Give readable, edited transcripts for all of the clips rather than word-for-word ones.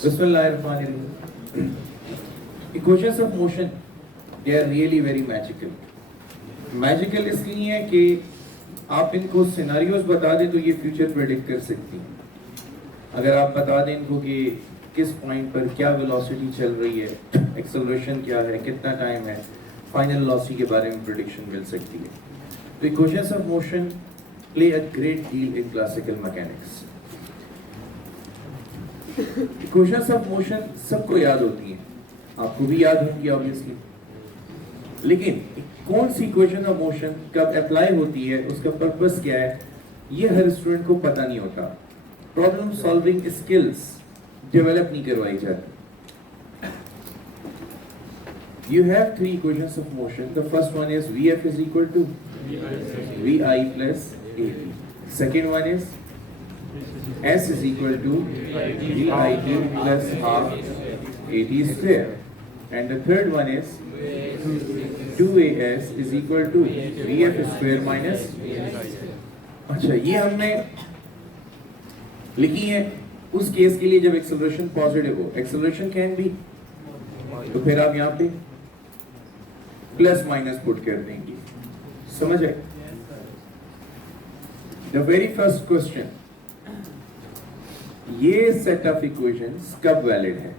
Bismillahirrahmanirrahim. Equations of motion, they are really very magical. Magical इसलिए है कि आप इनको सिनारियोज बता दें तो ये फ्यूचर प्रेडिक्ट कर सकती हैं। अगर आप बता दें इनको कि किस पॉइंट पर क्या वेलोसिटी चल रही है, एक्सेलरेशन क्या है, कितना टाइम है, फाइनल वेलोसिटी के बारे में प्रेडिक्शन मिल सकती है। तो equations of motion play a great deal in classical mechanics. Equations of motion सबको याद होती हैं, आपको भी याद होंगी ऑब्वियसली, लेकिन कौन सी इक्वेशन ऑफ मोशन कब अप्लाई होती है, उसका पर्पस क्या है, ये हर स्टूडेंट को पता नहीं होता। प्रॉब्लम सॉल्विंग स्किल्स डेवलप नहीं करवाई जाती। You have three equations of motion. The first one is Vf is equal to Vi plus At. Second one is S is equal to Vi2 plus half At square. And the third one is 2As is equal to Vf square minus। अच्छा, ये हमने लिखी है उस case के लिए जब acceleration positive हो। एक्सेलरेशन कैन बी, तो फिर आप यहाँ पे प्लस माइनस पुट कर देंगे। समझ आए? द वेरी फर्स्ट क्वेश्चन, ये सेट ऑफ इक्वेशंस कब वैलिड है?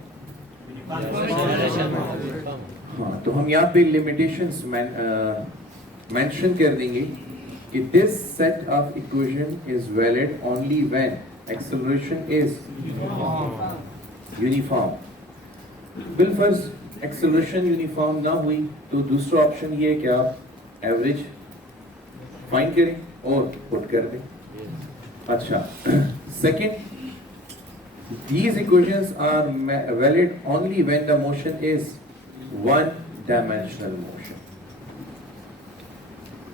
हाँ, तो हम यहाँ पे लिमिटेशंस मेंशन कर देंगे कि this set of equation is valid only when acceleration is uniform. बिलफर्ज एक्सेलरेशन यूनिफॉर्म ना हुई तो दूसरा ऑप्शन ये है कि आप एवरेज फाइंड करें और पुट कर दें। अच्छा, second, these equations are valid only when the motion is one dimensional motion।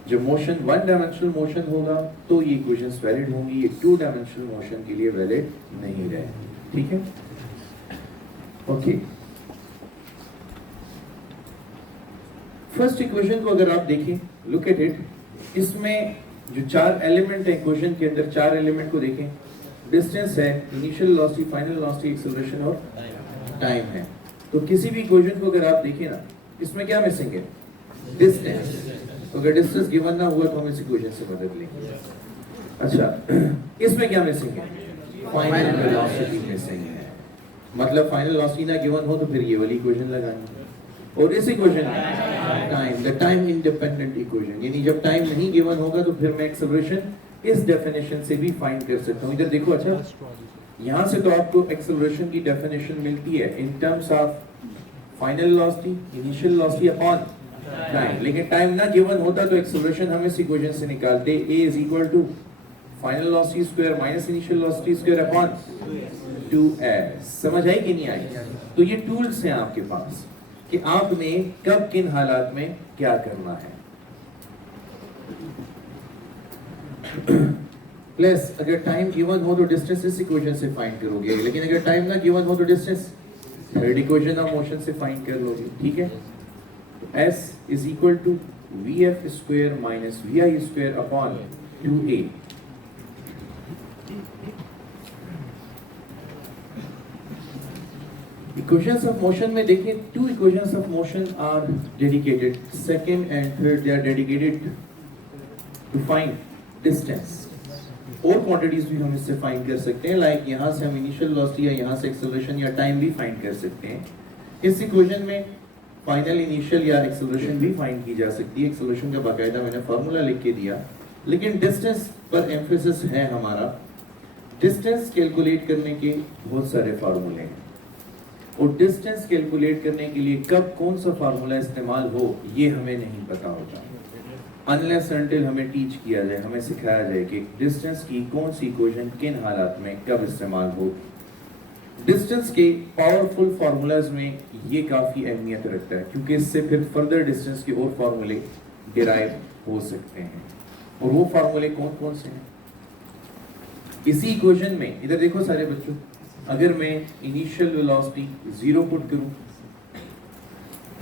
जब मोशन वन डायमेंशनल मोशन होगा तो ये इक्वेशंस वैलिड होंगी, ये टू डायमेंशनल मोशन के लिए वैलिड नहीं रहे। ठीक है, ओके। फर्स्ट इक्वेशन को अगर आप देखें, लुक एट इट, इसमें जो चार एलिमेंट है इक्वेशन के अंदर, चार एलिमेंट को देखें, डिस्टेंस है, initial velocity, final velocity, acceleration और टाइम है। तो किसी भी इक्वेशन को अगर आप देखें ना, इसमें क्या मिसिंग है? डिस्टेंस। तो अगर डिस्टेंस गिवन ना हुआ तो हम इस इक्वेशन से मदद लेंगे। अच्छा, इसमें क्या मिसिंग है? फाइनल वेलोसिटी मिसिंग है। मतलब फाइनल वेलोसिटी ना गिवन हो तो फिर ये वाली इक्वेशन लगानी। और इस इक्वेशन में time, the time independent equation, यानी जब टाइम नहीं गिवन होगा तो फिर मैं एक्सेलरेशन इस डेफिनेशन से भी फाइंड कर सकता हूँ। इधर देखो, अच्छा, यहाँ से तो आपको एक्सेलरेशन की डेफिनेशन मिलती है in terms of final velocity, initial velocity upon time, लेकिन टाइम ना गिवन होता तो एक्सेलरेशन हम इस इक्वेशन से निकालते, a is equal to final velocity square minus initial velocity square upon 2s। समझ आई कि नहीं आई? तो ये टूल्स हैं आपके पास कि आपने कब किन हालात में क्या करना है। प्लस अगर टाइम गिवन हो तो डिस्टेंस इस इक्वेशन से फाइंड करोगे, लेकिन अगर टाइम ना गिवन हो तो distance third equation of motion से फाइंड कर लोगे। ठीक है, तो s is equal to vf square माइनस vi square upon 2a। Equations of motion में देखें, two equations of motion are dedicated, second and third they are dedicated to find distance. और क्वांटिटीज भी हम इससे फाइंड कर सकते हैं, लाइक यहाँ से हम इनिशियल वेलोसिटी या यहाँ से एक्सेलरेशन या टाइम भी फाइंड कर सकते हैं। इस इक्वेशन में फाइनल, इनिशियल या एक्सेलरेशन भी फाइंड की जा सकती है। एक्सेलरेशन का बाकायदा मैंने फार्मूला लिख के दिया, लेकिन डिस्टेंस पर एम्फेसिस है हमारा। डिस्टेंस कैलकुलेट करने के बहुत सारे फार्मूले हैं, और डिस्टेंस कैलकुलेट करने के लिए कब कौन सा फार्मूला इस्तेमाल हो ये हमें नहीं पता होता, अनलेस अनटिल हमें टीच किया जाए, हमें सिखाया जाए कि डिस्टेंस की कौन सी इक्वेशन किन हालात में कब इस्तेमाल हो। डिस्टेंस के पावरफुल फार्मूलाज में ये काफ़ी अहमियत रखता है, क्योंकि इससे फिर फर्दर डिस्टेंस के और फार्मूले डिराइव हो सकते हैं। और वो फार्मूले कौन कौन से हैं? इसी इक्वेशन में इधर देखो सारे बच्चों, अगर मैं इनिशियल वेलोसिटी 0 पुट करूं,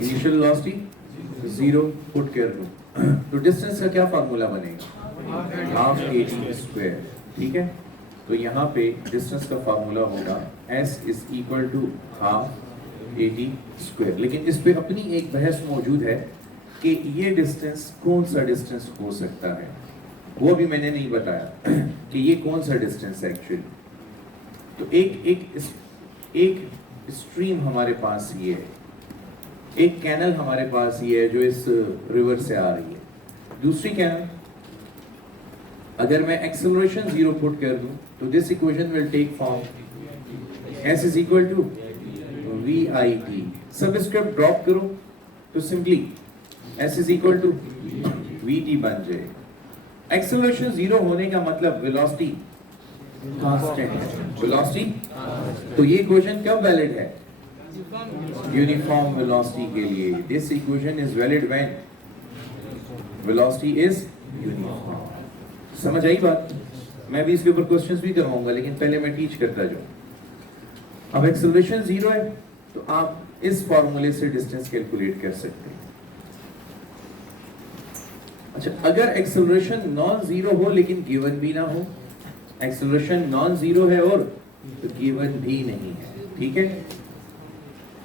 इनिशियल वेलोसिटी 0 पुट कर दूं, तो डिस्टेंस का क्या फार्मूला बनेगा? Half at square. ठीक है, तो यहाँ पे डिस्टेंस का फार्मूला होगा s is equal to half AD square. लेकिन इस पे अपनी एक बहस मौजूद है कि ये डिस्टेंस कौन सा डिस्टेंस हो सकता है, वो भी मैंने नहीं बताया कि ये कौन सा डिस्टेंस है एक्चुअली। तो एक स्ट्रीम हमारे पास ये है, एक कैनल हमारे पास ये है जो इस रिवर से आ रही है। दूसरी कैनल, अगर मैं एक्सेलरेशन 0 पुट कर दूं तो this equation will take form s is equal to VIT। Subscript drop करो तो simply s is equal to VT बन जाए। एक्सेलरेशन 0 होने का मतलब वेलोसिटी कांस्टेंट है, वेलोसिटी। तो ये इक्वेशन कब वैलिड है? यूनिफॉर्म वेलोसिटी के लिए। This equation is valid when velocity is uniform. समझ आई बात? मैं भी इसके ऊपर क्वेश्चंस भी करवाऊंगा, लेकिन पहले मैं टीच करता जाऊं। अब एक्सेलरेशन 0 है तो आप इस फॉर्मूले से डिस्टेंस कैलकुलेट कर सकते हैं। अच्छा, अगर एक्सेलरेशन नॉन जीरो हो लेकिन गिवन भी ना हो, एक्सेलरेशन नॉन जीरो है और तो गिवन भी नहीं है, ठीक है।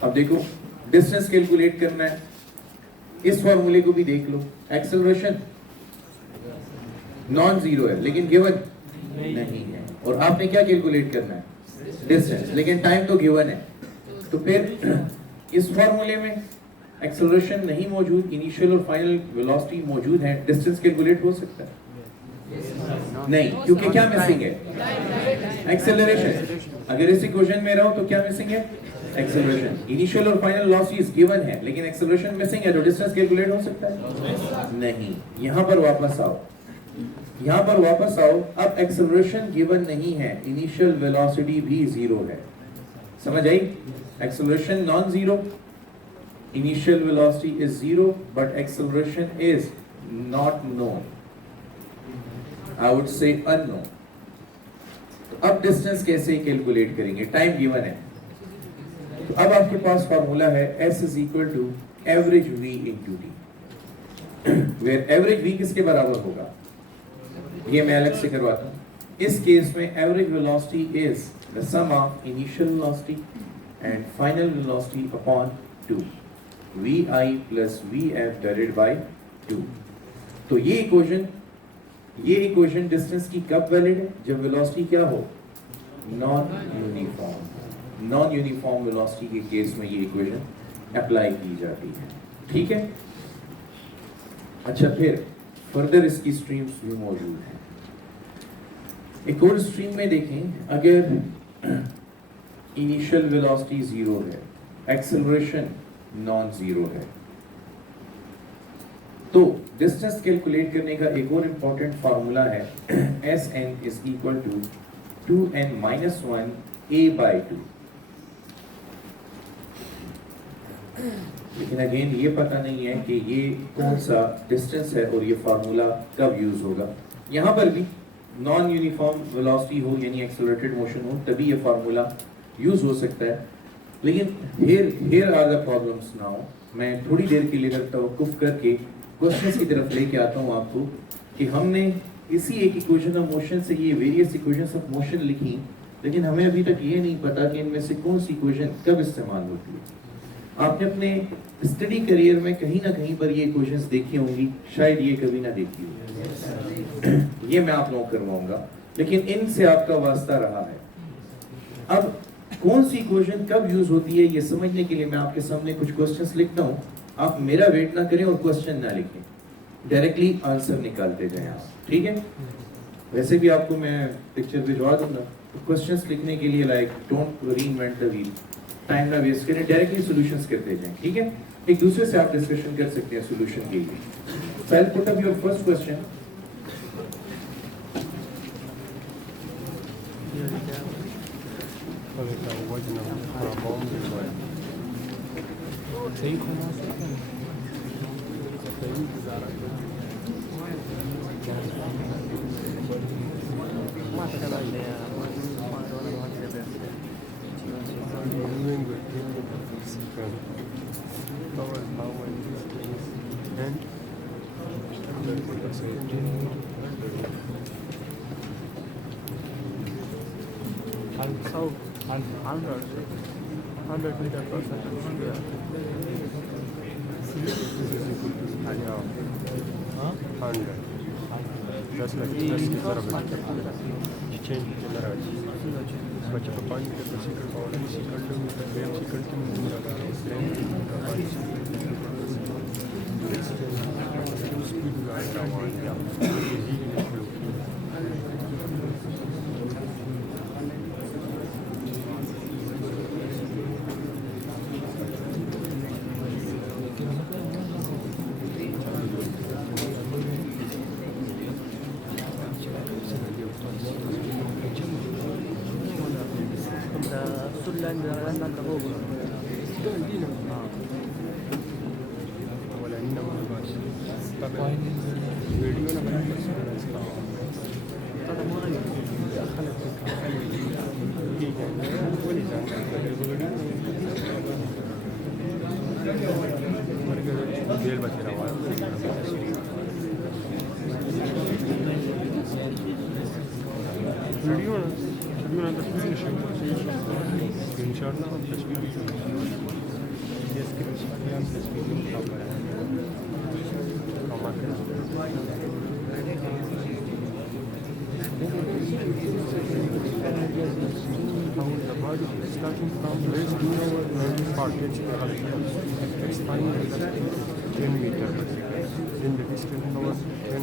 अब देखो डिस्टेंस कैलकुलेट करना है, इस फॉर्मूले को भी देख लो। एक्सेलरेशन नॉन जीरो है लेकिन गिवन नहीं है, और आपने क्या कैलकुलेट करना है? डिस्टेंस, लेकिन टाइम तो गिवन है। तो फिर इस फॉर्मूले में एक्सेलरेशन नहीं मौजूद, इनिशियल और फाइनल वेलोसिटी मौजूद है, डिस्टेंस कैलकुलेट हो सकता है? नहीं, क्योंकि क्या मिसिंग है? एक्सेलरेशन। अगर इस इक्वेशन में रहो तो क्या मिसिंग है? एक्सेलरेशन। इनिशियल और फाइनल वेलोसिटीज गिवन है लेकिन एक्सेलरेशन मिसिंग है, तो डिस्टेंस कैलकुलेट हो सकता है? नहीं। यहां पर वापस आओ, यहां पर वापस आओ। अब एक्सेलरेशन गिवन नहीं है, इनिशियल वेलोसिटी भी 0 है। समझ आई? Acceleration non zero, initial velocity is 0 but acceleration is not known, I would say unknown। तो अब डिस्टेंस कैसे कैलकुलेट करेंगे? टाइम गिवन है, तो अब आपके पास फॉर्मूला है s is equal to average v into t, where average v किसके बराबर होगा? ये मैं अलग से करवाता हूँ। इस केस में average velocity is the sum of initial velocity and final velocity upon 2, vi plus vf divided by 2। तो ये इक्वेशन डिस्टेंस की कब वैलिड है? जब वेलोसिटी क्या हो? नॉन यूनिफॉर्म वेलोसिटी के केस में ये इक्वेशन अप्लाई की जाती है, ठीक है। अच्छा, फिर फर्दर इसकी स्ट्रीम्स भी मौजूद हैं। एक और स्ट्रीम में देखें, अगर इनिशियल वेलोसिटी 0 है, एक्सेलरेशन नॉन जीरो है, तो डिस्टेंस कैलकुलेट करने का एक और इंपॉर्टेंट फार्मूला है Sn is equal to 2n minus 1 a/2। लेकिन अगेन ये पता नहीं है कि ये कौन सा डिस्टेंस है और ये फार्मूला कब यूज होगा। यहाँ पर भी नॉन यूनिफॉर्म वेलोसिटी हो यानी एक्सेलरेटेड मोशन हो तभी ये फार्मूला यूज हो सकता है। लेकिन here are the problems now। मैं थोड़ी देर के लिए तवक्कुफ करके क्वेश्चंस की तरफ लेके आता हूँ आपको कि हमने इसी एक इक्वेशन ऑफ मोशन से ये वेरियस इक्वेशंस ऑफ मोशन लिखी, लेकिन हमें अभी तक ये नहीं पता कि इनमें से कौन सी इक्वेशन कब इस्तेमाल होती है। आपने अपने स्टडी करियर में कहीं ना कहीं पर ये इक्वेशंस देखी होंगी, शायद ये कभी ना देखी होगी। ये मैं आप लोगों को करवाऊंगा, लेकिन इनसे आपका वास्ता रहा है। अब कौन सी इक्वेशन कब यूज होती है ये समझने के लिए मैं आपके सामने कुछ क्वेश्चंस लिखता हूँ। आप मेरा वेट ना करें और क्वेश्चन ना लिखें, डायरेक्टली आंसर निकालते जाएं आप, ठीक है। वैसे भी आपको मैं पिक्चर भिजवा दूंगा, तो क्वेश्चंस लिखने के लिए like don't reinvent the wheel, time ना वेस्ट करें, डायरेक्टली सॉल्यूशंस करते जाएं, ठीक है। एक दूसरे से आप डिस्कशन कर सकते हैं सॉल्यूशन के लिए। So I will put up your first question. So 100 meter per second square. Yeah. 100. Just like just observe it. You change the generation. But you find the secret power and secret to the game secret to starting from west to part, it's fine 10 meters. In the distance over 10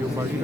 your body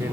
10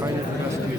final rescue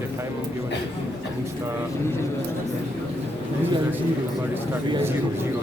the time given body starting 0 0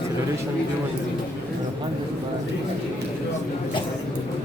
acceleration given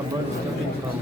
about starting from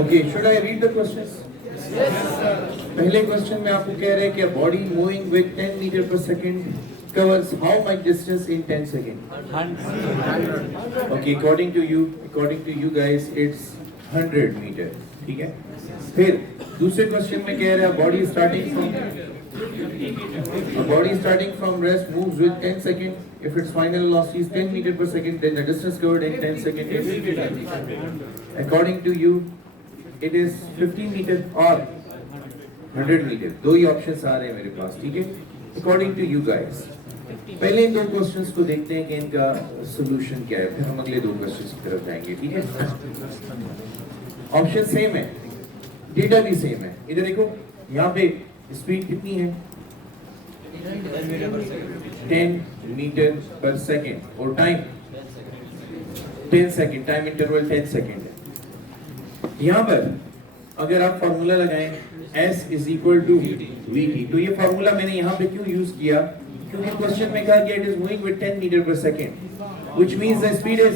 Okay, should I read the questions? Yes, sir. पहले question में आपको कह रहे हैं कि a body moving with 10 meter per second covers how much distance in 10 seconds? 100. Okay, according to you guys, it's 100 meter. ठीक है? फिर दूसरे क्वेश्चन में कह रहा है body starting from rest moves with 10 seconds. If its final velocity is 10 meter per second, then the distance covered in 10 seconds is, according to you, it is 15 meter or 100 meter. दो ही options आ रहे हैं मेरे पास, ठीक है? According to you guys. पहले इन दो questions को देखते हैं कि इनका सॉल्यूशन क्या है, फिर हम अगले दो क्वेश्चंस की तरफ जाएंगे, ठीक है? ऑप्शन सेम है, डेटा भी सेम है. इधर देखो, यहाँ पे स्पीड कितनी है? 10 मीटर पर सेकेंड और time 10 second, time interval 10 second है. यहाँ पर अगर आप फॉर्मूला लगाएं S is equal to VT, तो ये फॉर्मूला मैंने यहाँ पे क्यों यूज किया? क्योंकि क्वेश्चन में कहा कि it is moving with 10 metre पर second, which means the speed is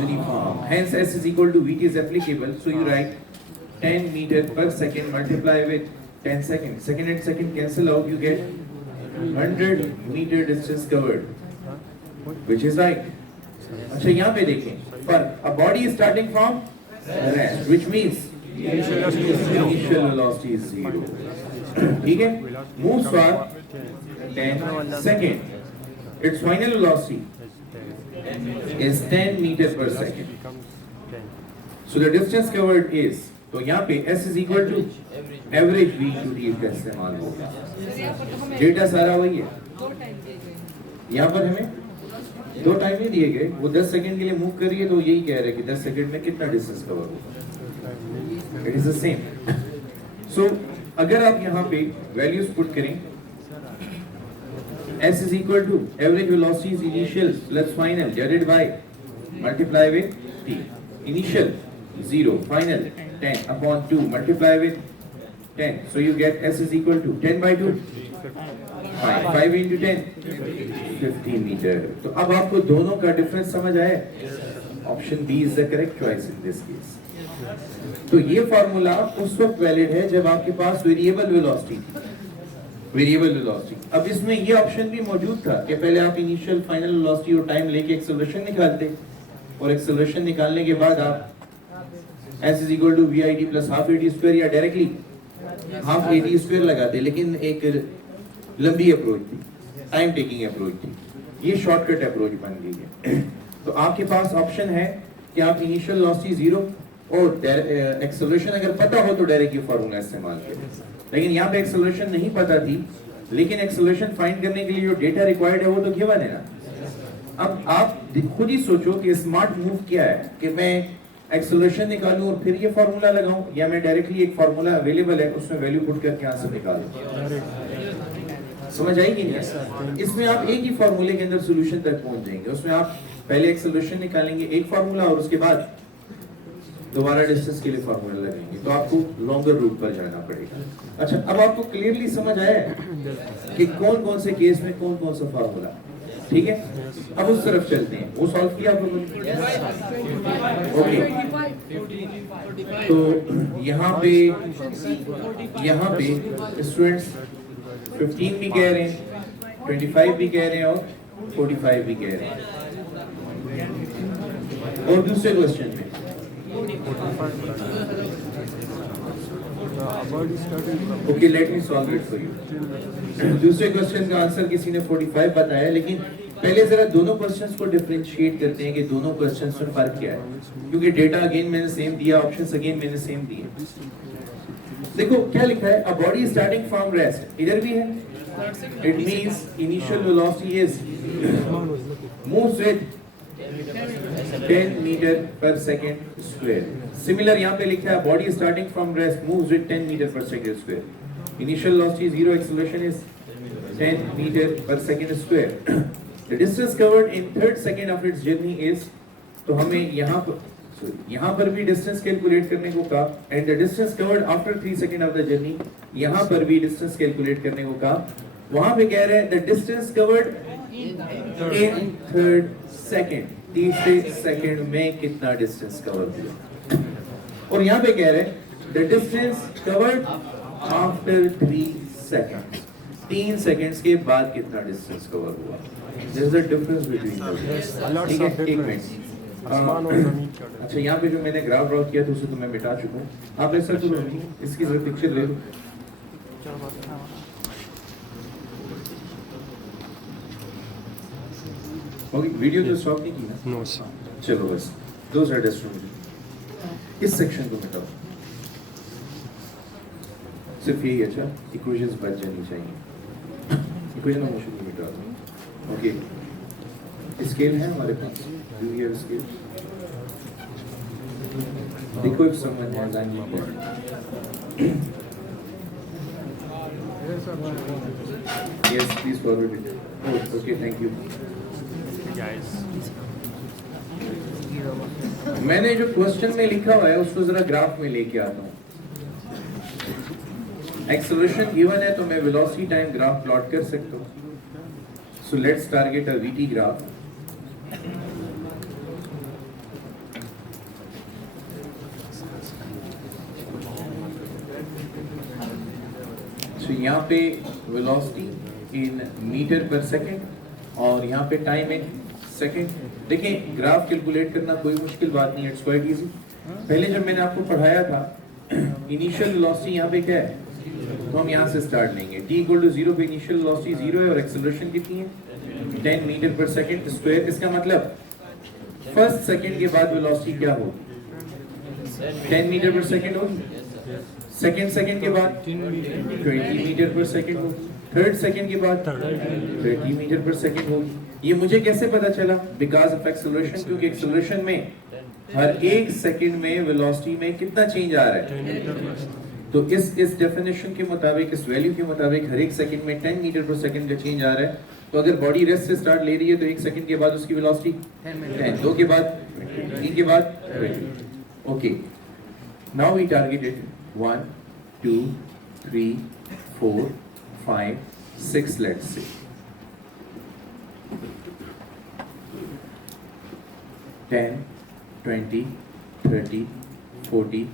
uniform, hence S is equal to VT is applicable. So you write 10 metre पर second multiply with 10 second. Second and second cancel out, you get 100 meter distance covered, which is right. अच्छा यहाँ पे देखें, फर्क, a body is starting from rest, which means initial velocity is 0. ठीक है, moves for 10 seconds. Its final velocity is 10 meter per second. becomes 10. So the distance covered is, तो यहाँ पे s is equal to average v to d का इस्तेमाल होगा. Data सारा वही है. यहाँ पर हमें दो टाइम नहीं दिए गए, वो 10 सेकंड के लिए मूव कर रही है, तो यही कह रहे हैं कि 10 सेकंड में कितना डिस्टेंस कवर होगा. It is the same. So अगर आप यहाँ पे वैल्यूज पुट करें, s is equal to average velocity is initial plus final divided by multiply with t. Initial 0, final 10 upon 2 multiply with 10. So you get s is equal to 10 by 2. 5 into 10 15 meter. तो अब आपको दोनों का difference समझ आया. Option B is the correct choice in this case. तो ये formula उस वक्त वैलिड है जब आपके पास वेरिएबल वेलोसिटी थी. Variable velocity. अब इसमें ये ऑप्शन भी मौजूद था कि पहले आप इनिशियल फाइनल वेलोसिटी और टाइम लेके एक्सेलरेशन निकालते, और एक्सेलरेशन निकालने के बाद आप s is equal to vit plus half at square या डायरेक्टली हाफ at square लगाते, लेकिन एक लंबी अप्रोच थी, टाइम टेकिंग अप्रोच थी. ये शॉर्टकट अप्रोच बन गई है. तो आपके पास ऑप्शन है कि आप इनिशियल वेलोसिटी 0 और एक्सेलरेशन अगर पता हो तो डायरेक्ट ये फार्मूला इस्तेमाल करें. लेकिन यहाँ पे एक्सेलरेशन नहीं पता थी, लेकिन एक्सेलरेशन फाइंड करने के लिए जो डेटा रिक्वायर्ड है वो तो गिवन है ना. अब आप खुद ही सोचो कि स्मार्ट मूव क्या है, कि मैं एक्सेलरेशन निकालूं और फिर ये फार्मूला लगाऊं, या मैं डायरेक्टली एक फार्मूला अवेलेबल है उसमें वैल्यू पुट करके आंसर निकालूं. समझ आएगी नहीं? इसमें आप एक ही फार्मूले के अंदर सॉल्यूशन तक पहुंच जाएंगे. उसमें आप पहले एक्सेलरेशन निकालेंगे एक फार्मूला, और उसके बाद दोबारा डिस्टेंस के लिए फार्मूला लगेंगे, तो आपको लॉन्गर रूट पर जाना पड़ेगा. अच्छा, अब आपको क्लियरली समझ आया है कि कौन कौन से केस में कौन कौन सा फार्मूला. ठीक है, अब उस तरफ चलते हैं. वो सॉल्व किया आप लोगों ने? ओके. तो यहाँ पे स्टूडेंट्स 15 भी कह रहे हैं, 25 भी कह रहे हैं, और 45 भी कह रहे हैं. और दूसरे क्वेश्चन में okay, let me solve it for you. दूसरे क्वेश्चन का आंसर किसी ने 45 बताया, लेकिन पहले जरा दोनों क्वेश्चंस को डिफरेंशिएट करते हैं कि दोनों क्वेश्चंस में फर्क क्या है, क्योंकि डेटा अगेन मैंने सेम दिया, ऑप्शंस अगेन मैंने सेम दिए. देखो क्या लिखा है, a body starting from rest. इधर भी है, it means initial velocity is moves with 10 meter per second square. Similar यहाँ पे लिखा है, body starting from rest moves with 10 meter per second square. Initial velocity is 0, acceleration is 10 meter per second square. The distance covered in third second of its journey is, तो हमें यहाँ पर भी distance calculate करने को कहा, and the distance covered after 3 second of the journey, यहाँ पर भी डिस्टेंस कैलकुलेट करने को कहा. वहाँ पे कह रहे हैं the distance covered in third second, तीसरे सेकंड में कितना डिस्टेंस कवर हुआ. और यहाँ पे कह रहे हैं the distance covered after 3 second, 3 seconds के बाद कितना डिस्टेंस कवर हुआ. There is a difference between those. ठीक है, एक मिनट. अच्छा, यहाँ पे जो मैंने ग्राफ ड्रॉ किया था उसे तो मैं मिटा चुका हूँ. आप ऐसा करो, इसकी जरा पिक्चर ले लो. ओके, वीडियो तो स्टॉप नहीं की ना? No sir. चलो बस दो साइड एस्ट्रोनॉमी इस सेक्शन को मिटाओ. सिर्फ यही. अच्छा, इक्वेशंस बच जानी चाहिए. इक्वेशन ऑफ मोशन को मिटा दो. ओके, स्केल है हमारे पास. Do we have scale? देखो if someone has line number. Yes, please forward it. Okay, thank you. मैंने जो क्वेश्चन में लिखा हुआ है उसको जरा ग्राफ में लेके आता हूँ. एक्सेलरेशन गिवन है तो मैं वेलोसिटी टाइम ग्राफ प्लॉट कर सकता हूँ. So let's target a VT graph. So यहाँ पे वेलोसिटी इन मीटर पर सेकेंड और यहाँ पे टाइम इन सेकंड। देखें ग्राफ कैलकुलेट करना कोई मुश्किल बात नहीं है, इट्स क्वाइट इजी। पहले जब मैंने आपको पढ़ाया था इनिशियल वेलोसिटी यहाँ पे क्या है, तो हम यहाँ से स्टार्ट लेंगे। t इक्वल टू 0 पे इनिशियल वेलोसिटी 0 है और एक्सेलरेशन कितनी है 10 मीटर पर सेकंड स्क्वायर। इसका मतलब फर्स्ट सेकंड के बाद वेलोसिटी क्या होगी 10 मीटर पर सेकंड होगी, सेकंड सेकंड के बाद 20 मीटर पर सेकंड होगी, थर्ड सेकंड के बाद 30 मीटर पर सेकंड होगी। ये मुझे कैसे पता चला, बिकॉज ऑफ एक्सेलरेशन, क्योंकि एक्सेलरेशन में हर एक सेकंड में वेलोसिटी में कितना चेंज आ रहा है। तो इस डेफिनेशन के मुताबिक, इस वैल्यू के मुताबिक हर एक सेकंड में 10 मीटर पर सेकंड का चेंज आ रहा है। तो अगर बॉडी रेस्ट से स्टार्ट ले रही है तो एक सेकंड के बाद उसकी वेलोसिटी 10, 2 के बाद 3 के बाद 20। Okay, now we targeted 1 2 3 4 5 6 let's say 10 20 30 40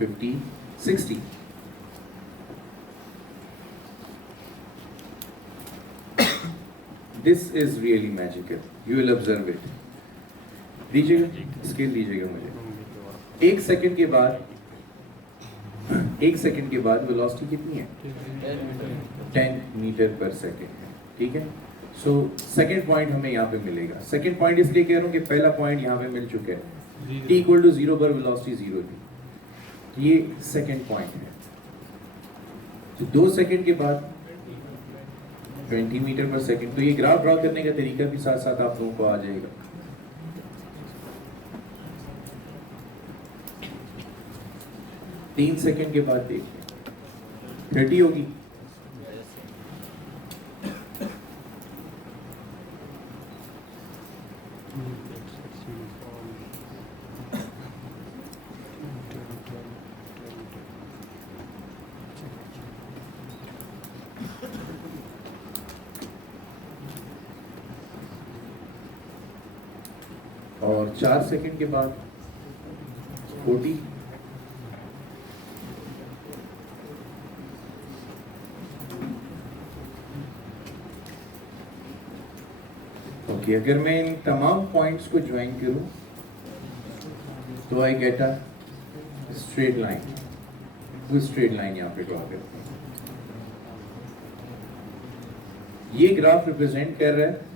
50 60। This is really magical. You will observe it. दीजिएगा, स्केल दीजिएगा मुझे। एक सेकंड के बाद वेलोसिटी कितनी है 10 मीटर पर सेकंड है, ठीक है। सो सेकंड पॉइंट हमें यहाँ पे मिलेगा। सेकंड पॉइंट इसलिए कह रहा हूँ कि पहला पॉइंट यहाँ पे मिल चुका है, t इक्वल टू 0 पर वेलोसिटी 0 थी। ये सेकंड पॉइंट है। तो 2 सेकंड के बाद 20 मीटर पर सेकंड। तो ये ग्राफ ड्रॉ करने का तरीका भी साथ साथ आप लोगों को आ जाएगा। तीन सेकंड के बाद देखिए 30 होगी, और 4 सेकंड के बाद 40, ओके। अगर मैं इन तमाम पॉइंट्स को ज्वाइन करूं तो I get a straight line. वो स्ट्रेट लाइन यहाँ पे ड्रॉ करते हैं। ये ग्राफ रिप्रेजेंट कर रहा है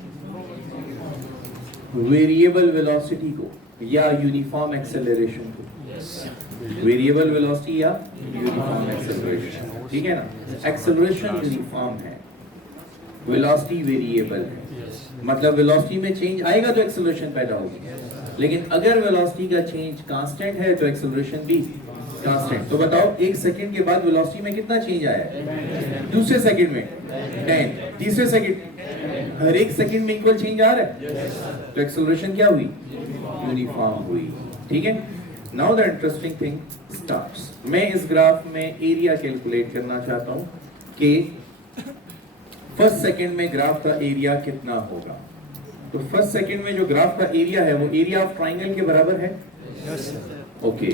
वेरिएबल वेलोसिटी को या यूनिफॉर्म एक्सेलरेशन को। वेरिएबल वेलोसिटी या यूनिफॉर्म एक्सेलरेशन, ठीक है ना। एक्सेलरेशन यूनिफॉर्म है, वेलोसिटी वेरिएबल है। मतलब वेलोसिटी में चेंज आएगा तो एक्सेलरेशन पैदा होगी, लेकिन अगर वेलोसिटी का चेंज कांस्टेंट है तो एक्सेलरेशन भी कांस्टेंट। तो बताओ एक सेकंड के बाद वेलोसिटी में कितना चेंज आया है, दूसरे सेकंड में 10, तीसरे सेकंड, हर एक सेकंड में इक्वल चेंज आ रहा है। तो एक्सेलरेशन क्या हुई, यूनिफॉर्म हुई, ठीक है। Now the interesting thing starts. मैं इस ग्राफ में एरिया कैलकुलेट करना चाहता हूं कि फर्स्ट सेकंड में ग्राफ का एरिया कितना होगा। तो फर्स्ट सेकंड में जो ग्राफ का एरिया है वो एरिया ऑफ ट्राइंगल के बराबर है, ओके।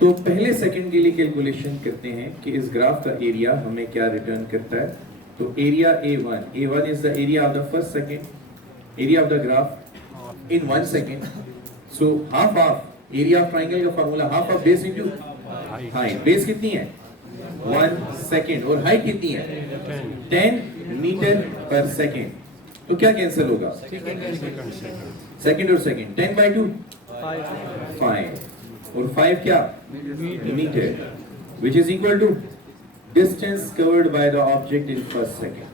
तो पहले सेकंड के लिए कैलकुलेशन करते हैं कि इस ग्राफ का एरिया हमें क्या रिटर्न करता है। तो area A1 is the area of the first second, area of the graph in 1 second. So half of area of triangle का formula half of base into height. Base कितनी है 1 second और height कितनी है 10 metre पर second. तो क्या cancel होगा, सेकंड और सेकंड, 10/2 5 और 5 क्या metre, which is equal to distance covered by the object in first second।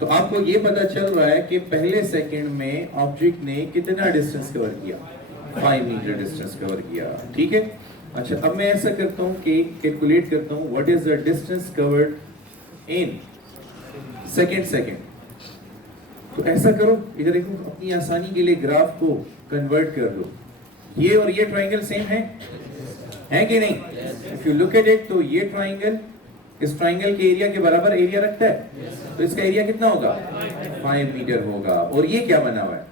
तो आपको ये पता चल रहा है कि पहले सेकंड में ऑब्जेक्ट ने कितना डिस्टेंस कवर किया, 5 मीटर डिस्टेंस कवर किया, ठीक है। अच्छा, अब मैं ऐसा करता हूँ कि कैलकुलेट करता हूँ what is the distance covered in second. तो ऐसा करो, इधर देखो, अपनी आसानी के लिए ग्राफ को कन्वर्ट कर लो। ये और ये ट्राइंगल सेम है कि नहीं? If you look at it, तो ये ट्राइंगल इस ट्राइंगल के एरिया के बराबर एरिया रखता है। तो इसका एरिया कितना होगा 5 मीटर होगा। और ये क्या बना हुआ है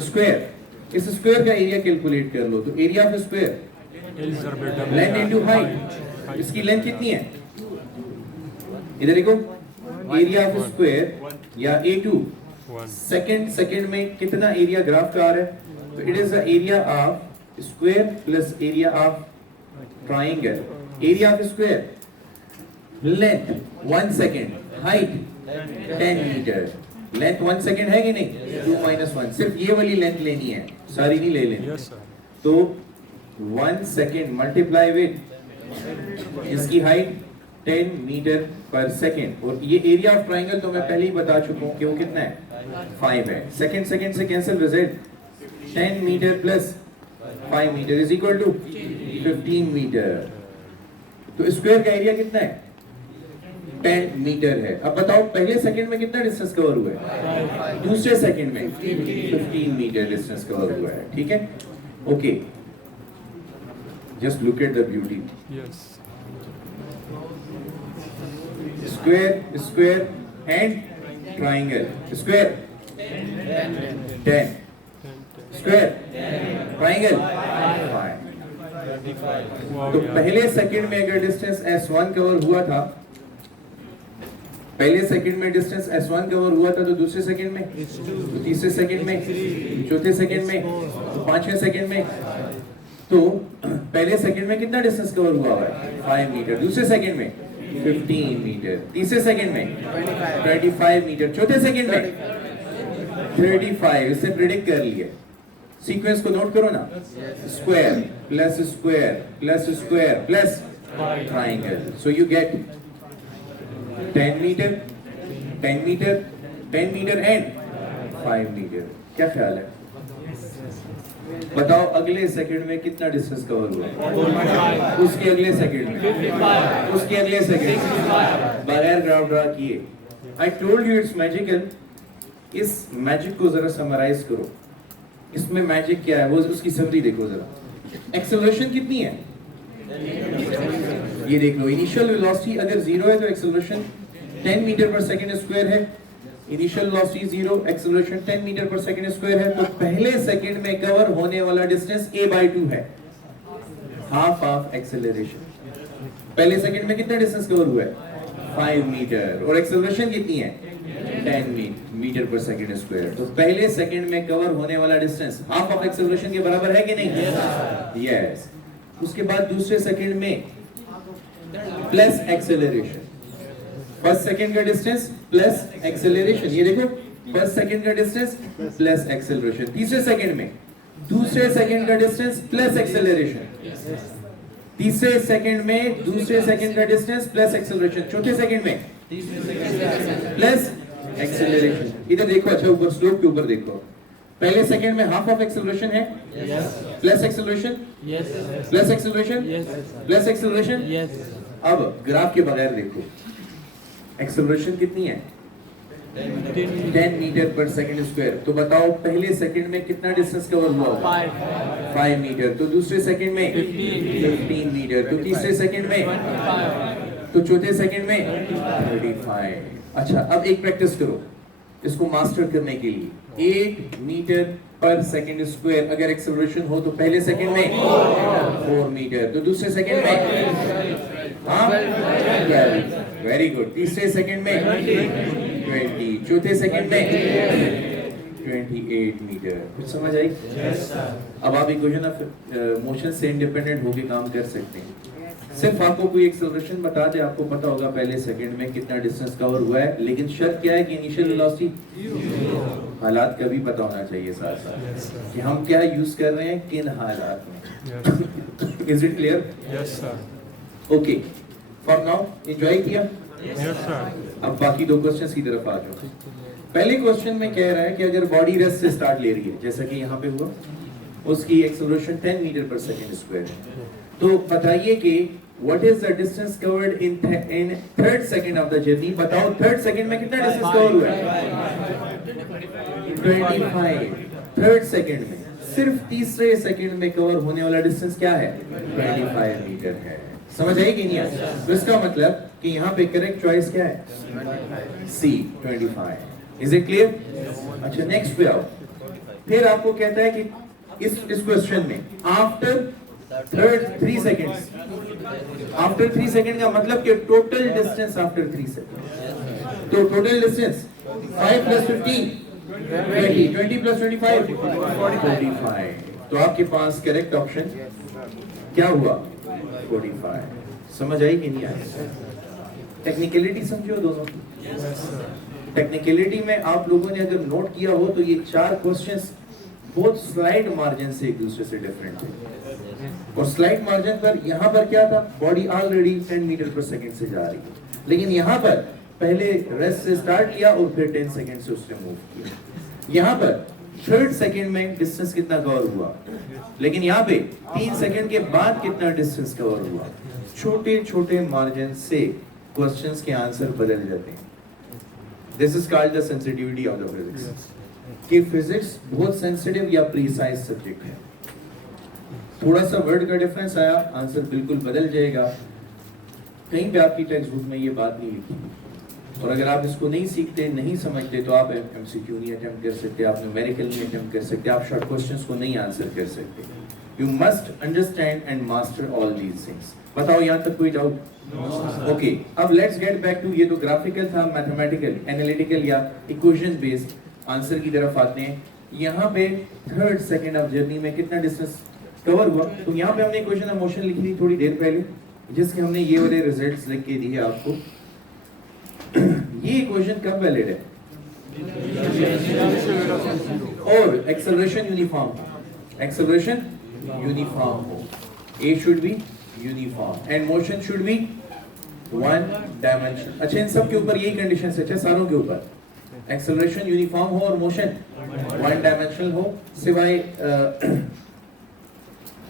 स्क्वायर। इस स्क्वायर का एरिया कैलकुलेट कर लो। तो area of square length into height. इसकी लेंथ कितनी है, इधर देखो, एरिया ऑफ स्क्वायर या A2 1. सेकंड में कितना एरिया ग्राफ का आ रहा है? तो it is the area of square plus area of triangle. Area of square, length 1 second, height 10 meter. Length 1 second है कि नहीं? 2 - 1, सिर्फ ये वाली लेंथ लेनी है, सारी नहीं ले लेनी. Yes, sir. तो 1 सेकंड मल्टीप्लाई विद इसकी हाइट 10 मीटर पर सेकंड. और ये एरिया ऑफ ट्राइंगल तो मैं पहले ही बता चुका हूँ कि वो कितना है, 5 है. सेकंड से cancel result, 10 meter plus 5 meter is equal to 15 meter. तो स्क्वायर का एरिया कितना है? 10 मीटर है. अब बताओ पहले सेकंड में कितना डिस्टेंस कवर हुआ है? दूसरे सेकंड में 15 मीटर डिस्टेंस कवर हुआ है. ठीक है, okay. Just look at the beauty. Yes. Square and triangle. Square 10, square triangle 5. Wow, तो yeah. पहले सेकंड में अगर डिस्टेंस S1 कवर हुआ था, पहले सेकंड में डिस्टेंस S1 कवर हुआ था, तो दूसरे सेकंड में, तो तीसरे सेकंड में, चौथे सेकंड में, तो पांचवें सेकंड में. तो पहले सेकंड में कितना डिस्टेंस कवर हुआ है? 5 मीटर. दूसरे सेकंड में 15 मीटर. तीसरे सेकंड में 25 मीटर. चौथे सेकंड में 35. इससे प्रिडिक्ट कर लिया. सीक्वेंस को नोट करो ना. Square plus square plus square plus triangle. So you get 10 meter, 10 meter, 10 meter and 5 meter. क्या ख्याल है? बताओ अगले सेकंड में कितना डिस्टेंस कवर हुआ? उसके अगले सेकंड में, उसके अगले सेकंड, बगैर ग्राफ ड्रा किए. I told you it's magical. इस मैजिक को जरा समराइज करो. इसमें मैजिक क्या है वो उसकी समरी देखो जरा. एक्सेलरेशन कितनी है? ये देख लो. इनिशियल वेलोसिटी अगर 0 है तो एक्सेलरेशन 10 मीटर पर सेकंड स्क्वायर है. इनिशियल वेलोसिटी 0, एक्सेलरेशन 10 मीटर पर सेकंड स्क्वायर है. तो पहले सेकंड में कवर होने वाला डिस्टेंस a/2 है, हाफ ऑफ एक्सेलरेशन. पहले सेकंड में कितना डिस्टेंस कवर हुआ है? 5 मीटर. और एक्सेलरेशन कितनी है? 10 मीटर पर सेकंड स्क्वायर. तो पहले सेकंड में कवर होने वाला डिस्टेंस हाफ ऑफ एक्सेलरेशन के बराबर है कि नहीं? यस. उसके बाद दूसरे सेकंड में प्लस एक्सेलरेशन. फर्स्ट सेकंड का डिस्टेंस प्लस एक्सेलरेशन. ये देखो, फर्स्ट सेकंड का डिस्टेंस प्लस एक्सेलरेशन. तीसरे सेकंड में दूसरे सेकंड का डिस्टेंस प्लस एक्सेलरेशन. तीसरे सेकंड में दूसरे सेकंड का डिस्टेंस प्लस एक्सेलरेशन. चौथे सेकंड में प्लस एक्सेलरेशन. इधर देखो, अच्छा ऊपर स्लोप के ऊपर देखो. पहले सेकंड में हाफ ऑफ एक्सेलरेशन है, plus acceleration, plus acceleration, plus acceleration. अब ग्राफ के बगैर देखो, एक्सेलरेशन कितनी है? 10 मीटर पर सेकंड स्क्वायर. तो बताओ पहले सेकंड में कितना डिस्टेंस कवर हुआ होगा? 5 मीटर. तो दूसरे सेकंड में 15 मीटर. तो तीसरे सेकंड में, तो चौथे सेकंड में 35. अच्छा, अब एक प्रैक्टिस करो इसको मास्टर करने के लिए. 8 मीटर पर सेकंड स्क्वायर अगर एक्सेलरेशन हो तो पहले सेकंड में 4 मीटर. तो दूसरे सेकंड में, हाँ, 12. Very good. तीसरे सेकंड में 20. चौथे सेकंड में 28 मीटर. कुछ समझ आई? अब आप इक्वेशन ऑफ मोशन से इंडिपेंडेंट होके काम कर सकते हैं. सिर्फ आपको कोई एक्सेलरेशन बता दे, आपको पता होगा पहले सेकंड में कितना डिस्टेंस कवर हुआ है. लेकिन शर्त क्या है कि इनिशियल वेलोसिटी, हालात का भी पता होना चाहिए साथ साथ कि हम क्या यूज कर रहे हैं किन हालात में. Is it clear? Yes, sir. Okay. For now enjoy किया. Yes, sir. अब बाकी दो क्वेश्चंस की तरफ आ जाओ. पहले क्वेश्चन में कह रहा है कि अगर बॉडी रेस्ट से स्टार्ट ले रही है, जैसा कि यहाँ पे हुआ, उसकी एक्सेलरेशन 10 मीटर पर सेकंड स्क्वायर है. तो बताइए कि what is the distance covered in third second of the journey. बताओ थर्ड सेकंड में कितना डिस्टेंस कवर हुआ है? 25. थर्ड सेकंड में. सिर्फ तीसरे सेकंड में कवर होने वाला डिस्टेंस क्या है? 25 मीटर है. समझ आई कि नहीं आई? तो इसका मतलब कि यहाँ पे करेक्ट चॉइस क्या है? सी, 25. Is it clear? अच्छा, नेक्स्ट पे आओ. फिर आपको कहता है कि इस क्वेश्चन में after third 3 seconds, after 3 second का मतलब कि टोटल डिस्टेंस आफ्टर 3 सेकंड. तो टोटल डिस्टेंस 5 + 15 20 plus 25 45। तो आपके पास करेक्ट ऑप्शन क्या हुआ 45। समझ आई कि नहीं आई? टेक्निकलिटी समझो दोनों की। टेक्निकलिटी में आप लोगों ने अगर नोट किया हो तो ये 4 क्वेश्चंस बहुत स्लाइड मार्जिन से एक दूसरे से डिफरेंट थे। और स्लाइड मार्जिन पर यहाँ पर क्या था, बॉडी ऑलरेडी 10 मीटर पर सेकंड से जा रही है, लेकिन यहाँ पर पहले रेस्ट से स्टार्ट लिया और फिर 10 सेकंड से उसने मूव किया। यहाँ पर 3rd सेकंड में डिस्टेंस कितना कवर हुआ, लेकिन यहाँ पे 3 सेकंड के बाद कितना डिस्टेंस कवर हुआ। छोटे छोटे मार्जिन से क्वेश्चंस के आंसर बदल जाते हैं। This is called the sensitivity of the physics, कि फिजिक्स बहुत सेंसिटिव या प्रीसाइज सब्जेक्ट है। थोड़ा सा वर्ड का डिफरेंस आया, आंसर बिल्कुल बदल जाएगा। कहीं पे आपकी टेक्स्ट बुक में ये बात नहीं लिखी, और अगर आप इसको नहीं सीखते, नहीं समझते, तो आप एमसीक्यू नहीं अटेम्प्ट कर सकते, आप न्यूमेरिकल नहीं अटेम्प्ट कर सकते, आप शॉर्ट क्वेश्चंस को नहीं आंसर कर सकते। You must understand and master all these things. बताओ यहाँ तक कोई डाउट? ओके, अब लेट्स गेट बैक टू, ये तो ग्राफिकल था, मैथमेटिकल, एनालिटिकल या इक्वेशन बेस्ड आंसर की तरफ आते हैं। यहाँ पे 3rd सेकंड ऑफ जर्नी में कितना डिस्टेंस कवर हुआ। तो यहाँ पे हमने इक्वेशन ऑफ मोशन लिखी थी थोड़ी देर पहले, जिसके हमने ये वाले रिजल्ट्स लिख के दिए आपको। ये इक्वेशन कब वैलिड है? और एक्सेलरेशन यूनिफॉर्म, एक्सेलरेशन यूनिफॉर्म हो, A should be uniform and motion should be 1 dimensional. अच्छा, इन सब के ऊपर यही कंडीशन है, अच्छा सारों के ऊपर एक्सेलरेशन यूनिफॉर्म हो और मोशन 1 डायमेंशनल हो, सिवाय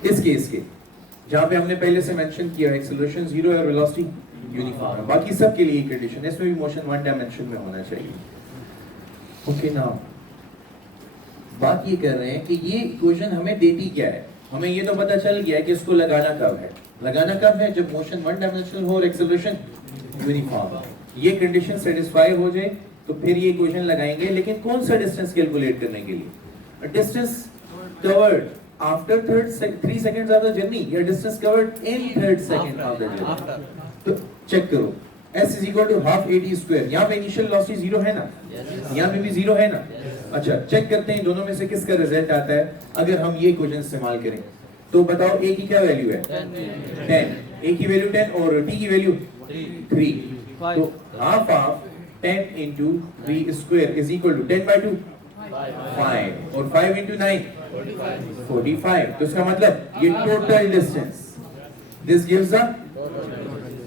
इस केस के जहां पे हमने पहले से मेंशन किया एक्सेलरेशन 0 है और वेलोसिटी यूनिफॉर्म है। बाकी सब के लिए कंडीशन है, इसमें भी मोशन 1 डायमेंशन में होना चाहिए। ओके, नाउ बात ये कर रहे हैं कि ये इक्वेशन हमें देती क्या है। हमें ये तो पता चल गया है कि इसको लगाना कब है। लगाना कब है? जब मोशन 1 डायमेंशनल हो और एक्सेलरेशन यूनिफॉर्म। ये कंडीशन सेटिस्फाई हो जाए तो फिर ये इक्वेशन लगाएंगे। लेकिन कौन सा डिस्टेंस कैलकुलेट करने के लिए? Distance covered after 3 seconds of the journey या distance covered in 3rd second of the journey. तो चेक करो, S is equal to half AT square। यहाँ पे इनिशियल वेलोसिटी 0 है ना, यहाँ पे भी 0 है ना। अच्छा, चेक करते हैं दोनों में से किसका रिजल्ट आता है अगर हम ये इक्वेशन इस्तेमाल करें। तो बताओ A की क्या वैल्यू है? 10। A की वैल्यू 10 और T की वैल्यू 3। तो half of 10 into 3 square is equal to 10 by 2 5 और 5 into 9 45। तो इसका मतलब ये total distance, this gives the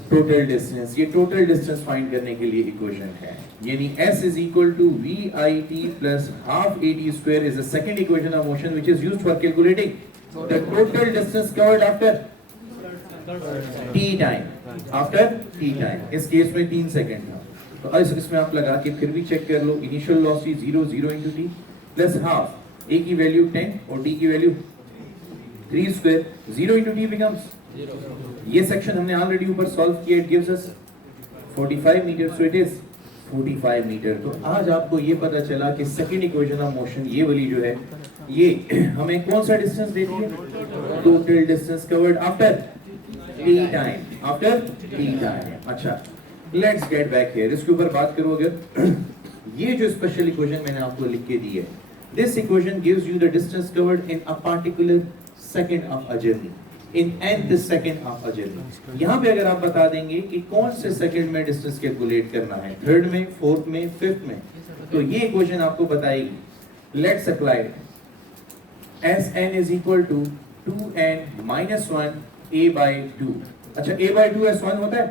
total distance. ये टोटल डिस्टेंस फाइंड करने के लिए इक्वेशन है, यानी S is equal to VIT plus half AT square is the second equation of motion which is used for calculating the total distance covered after T time। after T time इस case में 3 second था। तो इसमें आप लगा के फिर भी चेक कर लो, initial velocity 0 into T plus half, A की वैल्यू 10 और T की value 3 square, 0 into T becomes 0। ये सेक्शन हमने ऑलरेडी ऊपर सॉल्व किया, it gives us 45 meter, so it is 45 meter. तो आज आपको ये पता चला कि सेकंड इक्वेशन ऑफ मोशन ये वाली जो है ये हमें कौन सा डिस्टेंस देती है? Total distance covered after T time, after T time. अच्छा, लेट्स गेट बैक हियर, इसके ऊपर बात करो। अगर ये जो स्पेशल इक्वेशन मैंने आपको लिख के दी है, this equation gives you the distance covered in a particular second of a journey, in nth second of a journey. यहाँ पे अगर आप बता देंगे कि कौन से सेकंड में डिस्टेंस कैलकुलेट करना है, 3rd में, 4th में, 5th में, तो ये इक्वेशन आपको बताएगी। Let's apply Sn is equal to 2n minus 1 a by 2। अच्छा, a by 2 S1 होता है?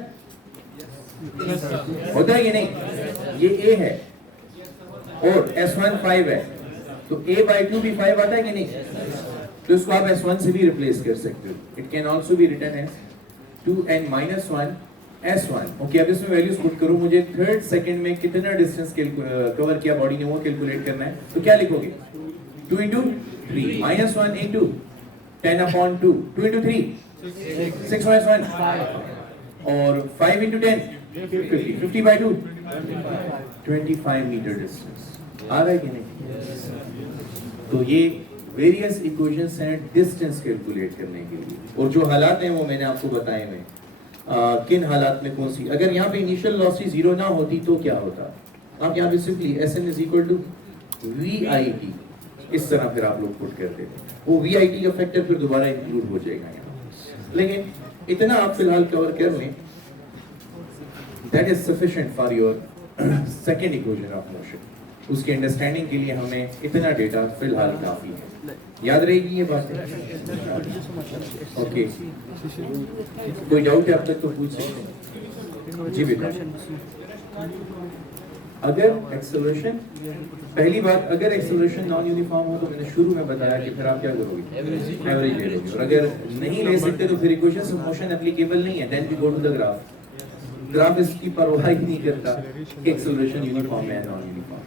होता है कि नहीं? ये a है और S1 5 है, तो a by 2 भी 5 आता है कि नहीं? तो इसको आप S1 से भी रिप्लेस कर सकते हो। It can also be written as 2n minus 1 S1। ओके, अब इसमें वैल्यूज पुट करो। मुझे 3rd सेकंड में कितना डिस्टेंस कवर किया बॉडी ने वो कैलकुलेट करना है। तो क्या लिखोगे? 2 into 3 minus 1 into 10 upon 2, 2 into 3 6 minus 1 और 5 into 10 50 by 2 25 मीटर डिस्टेंस। आ रहा है कि नहीं? तो ये वेरियस इक्वेशंस हैं डिस्टेंस कैलकुलेट करने के लिए, और जो हालात हैं वो मैंने आपको बताए हैं। किन हालात में कौन सी, अगर यहाँ पे इनिशियल वेलोसिटी 0 ना होती तो क्या होता? आप यहाँ पे simply Sn is equal to VIT, इस तरह फिर आप लोग पुट करते थे। वो VIT का फैक्टर फिर दोबारा इंक्लूड हो जाएगा यहाँ, लेकिन इतना आप फिलहाल कवर कर लें, that is sufficient for your second equation of motion. उसके अंडरस्टैंडिंग के लिए हमें इतना डेटा फिलहाल काफी है। याद रहेगी ये बात? ओके, कोई डाउट है अब तक तो पूछ सकते हैं। जी बेटा, अगर एक्सेलरेशन, पहली बात, अगर एक्सेलरेशन नॉन यूनिफॉर्म हो तो मैंने शुरू में बताया कि फिर आप क्या करोगे, एवरेज ले लोगे। और अगर नहीं ले सकते तो फिर इक्वेशंस ऑफ मोशन एप्लीकेबल नहीं है, then we go to the graph. Graph इसकी परवाह ही नहीं करता कि एक्सेलरेशन यूनिफॉर्म है नॉन यूनिफॉर्म।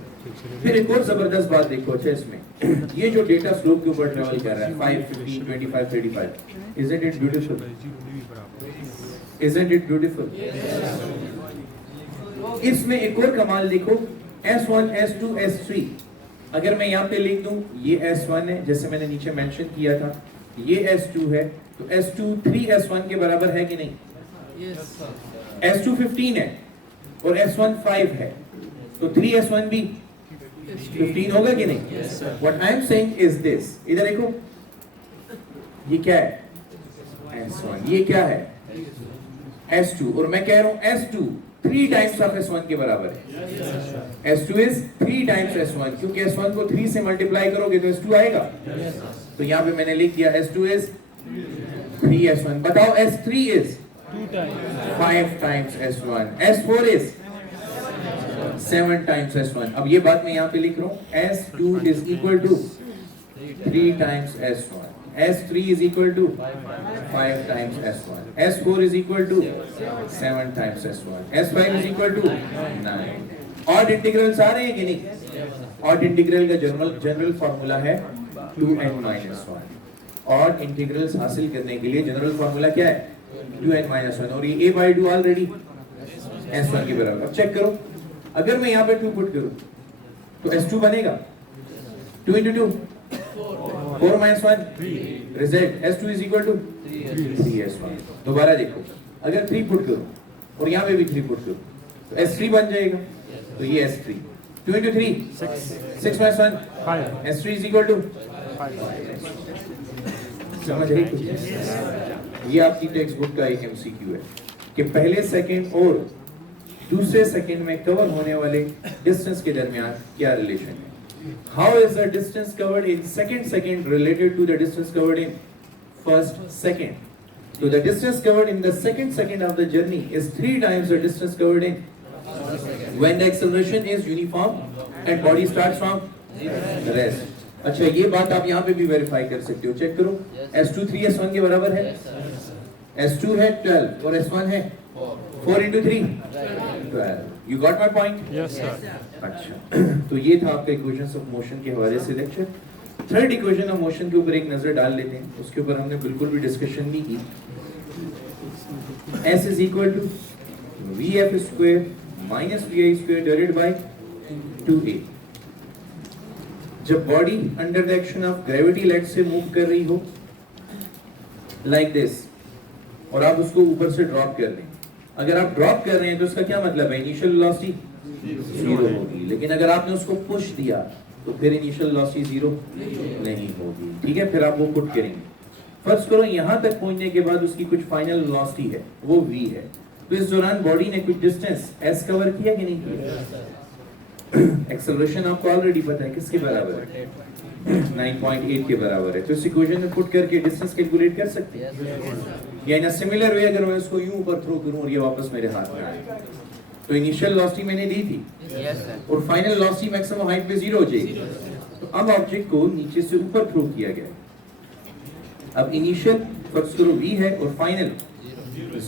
फिर एक और जबरदस्त बात देखो, अच्छा इसमें ये जो डेटा स्लोप के ऊपर ट्रैवल कर रहा है 5, 15, 25, 35, isn't it beautiful? Isn't it beautiful? इसमें एक और कमाल देखो, S1, S2, S3। अगर मैं यहाँ पे लिख दूं ये S1 है, जैसे मैंने नीचे मेंशन किया था, ये S2 है, तो S2 3S1 के बराबर है कि नहीं? S2 15 है और S1 5 है, तो 3S1 भी 15 होगा कि नहीं? What I am saying is this, इधर देखो, ये क्या है? S1, ये क्या है? S2, और मैं कह रहा हूं S2 3 टाइम्स ऑफ S1 के बराबर है। S2 is 3 टाइम्स S1, क्योंकि S1 को 3 से मल्टीप्लाई करोगे तो S2 आएगा। तो यहाँ पे मैंने लिख दिया S2 is 3S1। बताओ S3 is 5 times S1, S4 is 7 times S1। अब ये बात मैं यहाँ पे लिख रहा हूँ, S2 is equal to 3 times S1, S3 is equal to 5 times S1, S4 is equal to 7 times S1, S5 is equal to 9। Odd integrals आ रहे हैं कि नहीं? ऑड इंटीग्रल का जनरल फार्मूला है 2n-1। ऑड इंटीग्रल्स हासिल करने के लिए जनरल फार्मूला क्या है? 2n-1, और ये a/2 ऑलरेडी S1 के बराबर। अब चेक करो, अगर मैं यहाँ पे 2 पुट करूं तो S2 बनेगा 2 into 2 4 minus 1 result S2 is equal to 3S1। दोबारा देखो, अगर 3 पुट करूं और यहाँ पे भी 3 पुट करूं तो S3 बन जाएगा, तो ये S3 2 into 3 6 minus 1 S3 is equal to 5। समझ रही कुछ? ये आपकी टेक्स्ट बुक का एक MCQ है कि पहले सेकंड और दूसरे सेकंड में कवर होने वाले डिस्टेंस के दरमियान क्या रिलेशन है। How is the distance covered in second related to the distance covered in first second? So the distance covered in the second of the journey is 3 times the distance covered in when the acceleration is uniform and body starts from rest। अच्छा, ये बात आप यहाँ पे भी verify कर सकते हो, चेक करो, S2 3S1 के बराबर है, S2 है 12 और S1 है 4 into 3 12। You got my point? Yes sir। अच्छा, तो ये था आपका इक्वेशंस ऑफ मोशन के हवाले से lecture. Third equation of motion के ऊपर एक नजर डाल लेते हैं, उसके ऊपर हमने बिल्कुल भी डिस्कशन नहीं की। S is equal to VF square minus VI square divided by 2A। जब body under the action of gravity let say move कर रही हो लाइक दिस, और आप उसको ऊपर से ड्रॉप कर रहे हैं, अगर आप ड्रॉप कर रहे हैं तो इसका क्या मतलब है? इनिशियल वेलोसिटी 0 होगी, लेकिन अगर आपने उसको पुश दिया तो फिर इनिशियल वेलोसिटी 0 नहीं होगी। ठीक है, फिर आप वो पुट करेंगे। फर्ज करो यहाँ तक पहुंचने के बाद उसकी कुछ फाइनल वेलोसिटी है, वो v है, तो इस दौरान बॉडी ने कुछ डिस्टेंस s कवर किया कि नहीं किया? एक्सेलरेशन आपको ऑलरेडी पता है किसके बराबर है? 9.8 के बराबर है। तो इस इक्वेशन में पुट करके डिस्टेंस कैलकुलेट कर सकते हैं। या इन अ सिमिलर वे अगर मैं इसको यूं ऊपर थ्रो करूं और ये वापस मेरे हाथ में आए, तो इनिशियल वेलोसिटी मैंने दी थी और फाइनल वेलोसिटी मैक्सिमम हाइट पे 0 हो जाएगी। तो अब ऑब्जेक्ट को नीचे से ऊपर थ्रो किया गया। अब इनिशियल फर्ज करो v है और फाइनल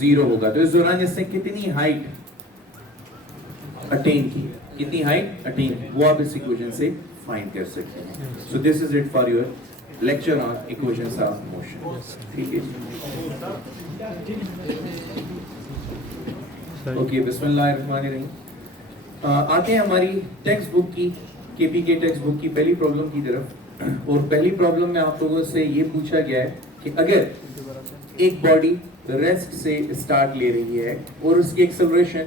0 होगा, तो इस दौरान इससे कितनी हाइट अटेन की, कितनी हाइट अटेन, वो आप इस इक्वेशन से फाइंड कर सकते हैं। So this is it for your lecture on equations of motion. ठीक है जी, ओके, बिस्मिल्लाहिर्रहमानिर्रहीम। आते हैं हमारी टेक्स्ट बुक की, केपीके टेक्स्ट बुक की पहली प्रॉब्लम की तरफ। और पहली प्रॉब्लम में आप लोगों से ये पूछा गया है कि अगर एक बॉडी रेस्ट से स्टार्ट ले रही है और उसकी एक्सेलरेशन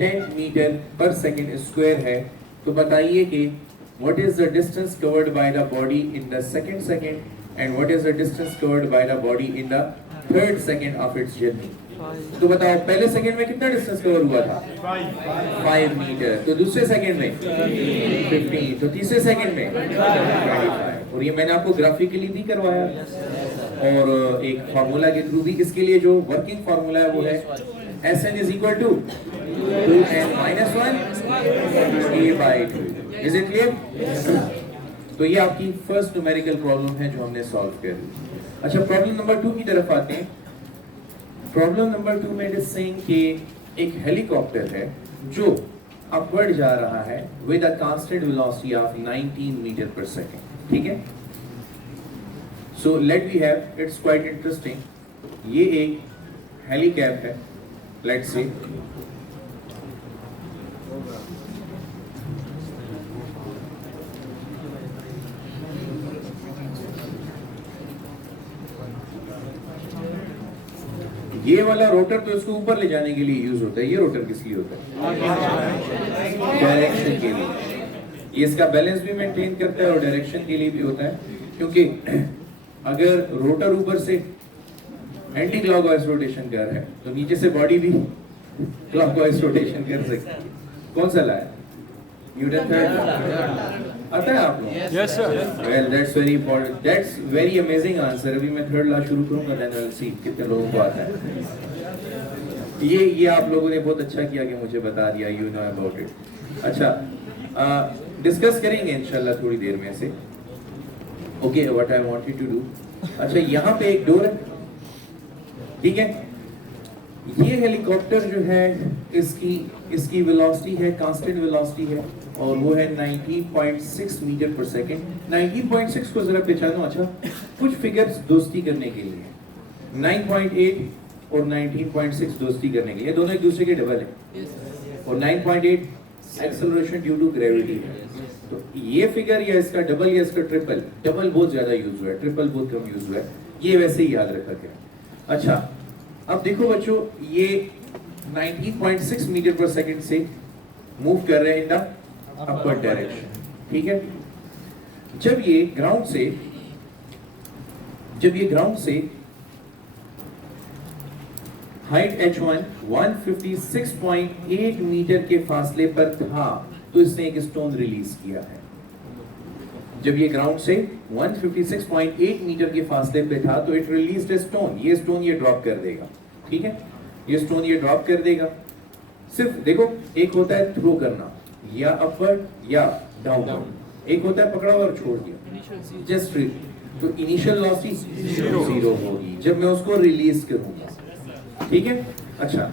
10 मीटर पर सेकंड स्क्वायर है, तो बताइए कि what is the distance covered by the body in the second and what is the distance covered by the body in the third second of its journey? तो बताओ पहले second में कितना डिस्टेंस कवर हुआ था? 5 मीटर। तो दूसरे second में 15। तो तीसरे सेकंड में 25। और ये मैंने आपको ग्राफिकली भी करवाया और एक फार्मूला के थ्रू भी। इसके लिए जो वर्किंग फार्मूला है वो है Sn is equal to 2n minus 1 a by 2। Is it clear? तो ये आपकी फर्स्ट न्यूमेरिकल प्रॉब्लम है जो हमने सॉल्व कर ली। अच्छा, प्रॉब्लम नंबर 2 की तरफ आते हैं। प्रॉब्लम नंबर 2 में इट इज सेइंग कि एक हेलीकॉप्टर है जो अपवर्ड जा रहा है with a constant velocity of 19 meter पर सेकंड। ठीक है, so let we have, it's quite interesting. ये एक हेलीकैप है, लेट्स से ये वाला रोटर तो इसको ऊपर ले जाने के लिए यूज होता है। ये रोटर किस लिए होता है? डायरेक्शन के लिए। ये इसका बैलेंस भी मेंटेन करता है और डायरेक्शन के लिए भी होता है, क्योंकि अगर रोटर ऊपर से एंटी क्लॉकवाइज रोटेशन कर रहा है तो नीचे से बॉडी भी क्लॉकवाइज रोटेशन कर सकती है। कौन सा लाया? न्यूटन थर्ड आता है आप लोग? Yes, sir. Well, that's very important. That's very amazing answer. अभी मैं थर्ड ला शुरू करूंगा, then we'll see कितने लोगों को आता है। ये आप लोगों ने बहुत अच्छा किया कि मुझे बता दिया, you know about it। अच्छा, डिस्कस करेंगे इंशाल्लाह थोड़ी देर में से। Okay, what I want you to do। अच्छा, यहाँ पे एक डोर है, ठीक है। ये हेलीकॉप्टर जो है इसकी वेलोसिटी है, कांस्टेंट वेलोसिटी है और वो है 19.6 मीटर पर सेकंड। 19.6 को जरा पहचानो। अच्छा, कुछ फिगर्स दोस्ती करने के लिए 9.8 और 19.6 दोस्ती करने के लिए, दोनों एक दूसरे के डबल है। और 9.8 एक्सेलरेशन ड्यू टू ग्रेविटी है। तो ये फिगर या इसका डबल या इसका ट्रिपल, डबल बहुत ज्यादा यूज हुआ है, ट्रिपल बहुत कम यूज हुआ है, ये वैसे ही याद रखा गया। अच्छा, अब देखो बच्चों, ये 19.6 मीटर पर सेकंड से मूव कर रहे हैं इन द अपवर्ड डायरेक्शन। ठीक है, जब ये ग्राउंड से हाइट h1 156.8 मीटर के फासले पर था तो इसने एक स्टोन रिलीज किया है। जब ये ग्राउंड से 156.8 मीटर के फासले पे था तो इट रिलीज्ड अ स्टोन। ये स्टोन ये ड्रॉप कर देगा। ठीक है, ये स्टोन ये ड्रॉप कर देगा। सिर्फ देखो, एक होता है थ्रो करना या अपवर्ड या डाउनवर्ड, एक होता है पकड़ा और छोड़ दिया, जस्ट तो इनिशियल वेलोसिटी 0 होगी जब मैं उसको रिलीज करूंगा। ठीक है, अच्छा,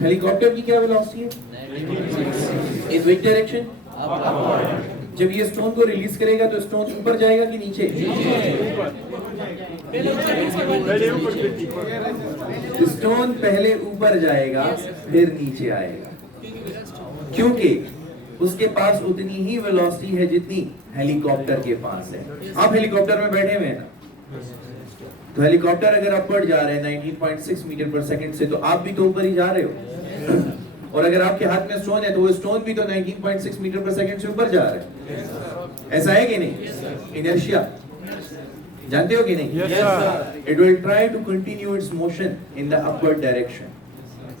हेलीकॉप्टर की क्या वेलोसिटी है इन विच डायरेक्शन? जब ये स्टोन को रिलीज करेगा तो स्टोन ऊपर जाएगा कि नीचे? स्टोन पहले ऊपर जाएगा फिर नीचे आएगा, क्योंकि उसके पास उतनी ही वेलोसिटी है जितनी हेलीकॉप्टर के पास है। आप हेलीकॉप्टर में बैठे हुए हैं ना, तो हेलीकॉप्टर अगर अपवर्ड जा रहे हैं 19.6 मीटर पर सेकंड से, तो आप भी तो ऊपर ही जा रहे हो। और अगर आपके हाथ में स्टोन है तो वो स्टोन भी तो 19.6 मीटर पर सेकंड से ऊपर जा रहा है। ऐसा है कि नहीं? इनर्शिया जानते हो कि नहीं? It will try to continue its motion in the upward direction,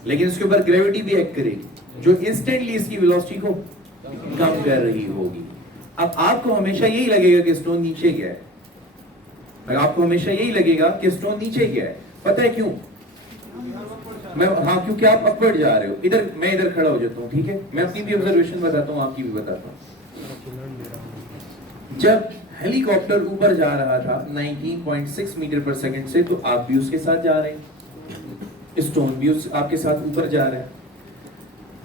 लेकिन इसके ऊपर ग्रेविटी भी एक्ट करेगी जो इंस्टेंटली इसकी वेलोसिटी को कम कर रही होगी। अब आपको हमेशा यही लगेगा कि स्टोन नीचे गया है, आपको हमेशा यही लगेगा कि स्टोन नीचे गया है। पता है क्यों? क्योंकि आप अपवर्ड जा रहे हो। मैं इधर खड़ा हो जाता हूँ, ठीक है, मैं अपनी भी ऑब्जर्वेशन बताता हूँ, आपकी भी बताता हूँ। जब हेलीकॉप्टर ऊपर जा रहा था 19.6 मीटर पर सेकंड से, तो आप भी उसके साथ जा रहे हैं, स्टोन भी आपके साथ ऊपर जा रहा है।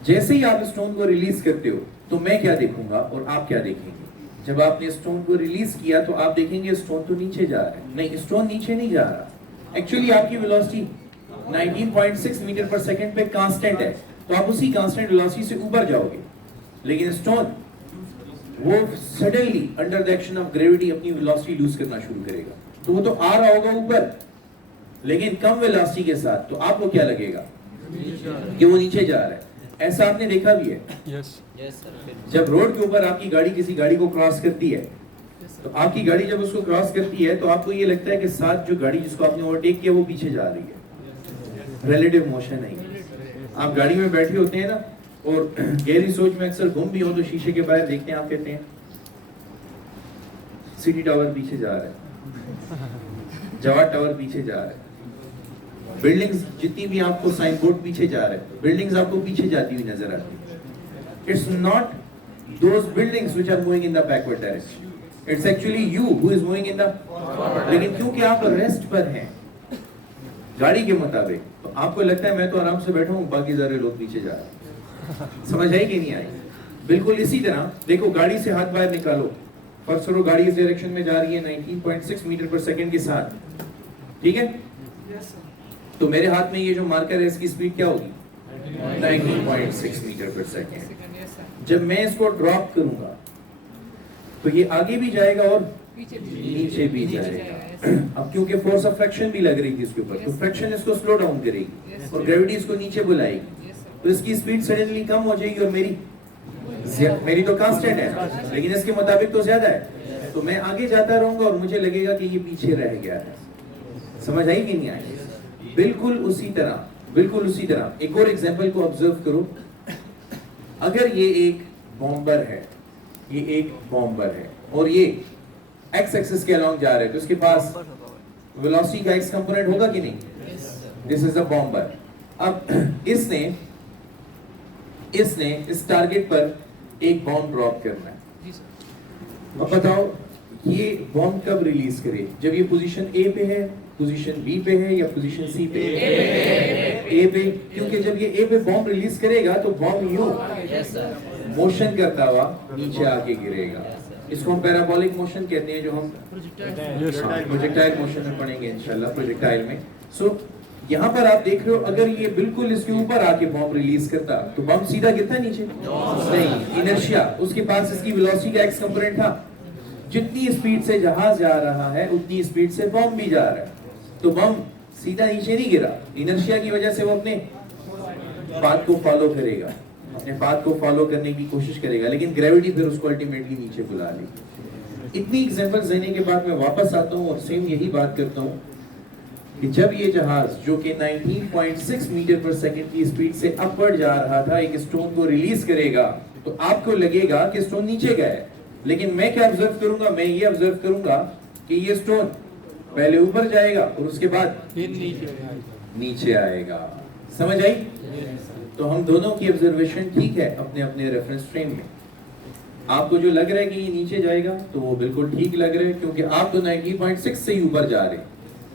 जैसे ही आप स्टोन को रिलीज करते हो तो मैं क्या देखूंगा और आप क्या देखेंगे? जब आपने स्टोन को रिलीज किया तो आप देखेंगे स्टोन तो नीचे जा रहा है। नहीं, स्टोन नीचे नहीं जा रहा। एक्चुअली आपकी वेलोसिटी 19.6 मीटर पर सेकंड पे कांस्टेंट है, तो आप उसी कांस्टेंट वेलोसिटी से ऊपर जाओगे, लेकिन स्टोन वो suddenly under the action of gravity अपनी वेलोसिटी लूज करना शुरू करेगा। तो वो तो आ रहा होगा ऊपर, लेकिन कम वेलोसिटी के साथ, तो आपको क्या लगेगा कि वो नीचे जा रहा है। ऐसा आपने देखा भी है? Yes. जब रोड के ऊपर आपकी गाड़ी किसी गाड़ी को क्रॉस करती है, तो आपकी गाड़ी जब उसको क्रॉस करती है तो आपको ये लगता है कि साथ जो गाड़ी जिसको आपने ओवरटेक किया वो पीछे जा रही है। रिलेटिव मोशन नहीं। आप गाड़ी में बैठे होते हैं ना, और गहरी सोच में अक्सर गुम भी हो तो शीशे के बाहर देखते हैं, आप कहते हैं सिटी टावर पीछे जा रहा है, जवाहर टावर पीछे जा रहा है, बिल्डिंग्स जितनी भी आपको साइन बोर्ड पीछे जा रहे हैं, बिल्डिंग्स आपको पीछे जाती हुई नजर आती है। It's not those buildings which are moving in the backward direction, it's actually you who is moving in the, लेकिन क्योंकि आप रेस्ट पर हैं गाड़ी के मुताबिक, तो आपको लगता है मैं तो आराम से बैठा हूँ, बाकी सारे लोग पीछे जा रहे हैं। समझ आई कि नहीं आई? बिल्कुल इसी तरह देखो, गाड़ी से हाथ बाहर निकालो, फर्स्ट करो गाड़ी इस डायरेक्शन में जा रही है 19.6 मीटर पर सेकंड के साथ, ठीक है? तो मेरे हाथ में ये जो मार्कर है इसकी स्पीड क्या होगी? 19.6 मीटर पर सेकंड। जब मैं इसको ड्रॉप करूंगा तो ये आगे भी जाएगा और नीचे भी जाएगा। अब क्योंकि फोर्स ऑफ फ्रैक्शन भी लग रही थी इसके ऊपर, तो फ्रैक्शन इसको स्लो डाउन करेगी और ग्रेविटी इसको नीचे बुलाएगी, तो इसकी स्पीड सडनली कम हो जाएगी और मेरी तो कांस्टेंट है लेकिन इसके मुताबिक तो ज्यादा है, तो मैं आगे जाता रहूंगा और मुझे लगेगा कि ये पीछे रह गया है। समझ आई कि नहीं आई? बिल्कुल उसी तरह एक और एग्जांपल को ऑब्जर्व करो। अगर ये एक बॉम्बर है और ये एक्स एक्सिस के अलोंग जा रहा है, तो इसके पास वेलोसिटी का एक्स कंपोनेंट होगा कि नहीं? This is a bomber. अब इसने इस टारगेट पर एक बॉम्ब ड्रॉप करना है। अब बताओ ये बॉम्ब कब रिलीज करे? जब ये पोजीशन ए पे है, पोजीशन बी पे है या पोजीशन सी पे? ए पे। क्योंकि जब ये ए पे बॉम्ब रिलीज करेगा तो बॉम्ब यूं मोशन करता हुआ नीचे आके गिरेगा। इसको हम पैराबोलिक मोशन कहते हैं, जो हम प्रोजेक्टाइल मोशन में पढ़ेंगे इंशाल्लाह, प्रोजेक्टाइल में। सो यहाँ पर आप देख रहे हो, अगर ये बिल्कुल इसके ऊपर आके बॉम्ब रिलीज करता तो बॉम्ब सीधा गिरता नीचे? नहीं, इनर्शिया, उसके पास इसकी वेलोसिटी का एक्स कंपोनेंट था। जितनी स्पीड से जहाज जा रहा है उतनी स्पीड से बॉम्ब भी जा रहा है, तो बॉम्ब सीधा नीचे नहीं गिरा। इनर्शिया की वजह से वो अपने पाथ को फॉलो करेगा, अपने पाथ को फॉलो करने की कोशिश करेगा, लेकिन ग्रेविटी फिर उसको अल्टीमेटली नीचे बुला लेगी। इतनी एग्जांपल्स देने के बाद मैं वापस आता हूँ और सेम यही बात करता हूँ कि जब ये जहाज जो कि 19.6 मीटर पर सेकंड की स्पीड से अपवर्ड जा रहा था एक स्टोन को रिलीज करेगा, तो आपको लगेगा कि स्टोन नीचे गया है, लेकिन मैं क्या ऑब्जर्व करूंगा? मैं ये ऑब्जर्व करूंगा कि ये स्टोन पहले ऊपर जाएगा और उसके बाद नीचे आएगा। समझ आई? तो हम दोनों की ऑब्जर्वेशन ठीक है अपने अपने रेफरेंस फ्रेम में। आपको जो लग रहा है कि ये नीचे जाएगा तो वो बिल्कुल ठीक लग रहा है, क्योंकि आप तो 90.6 से ही ऊपर जा रहे हैं,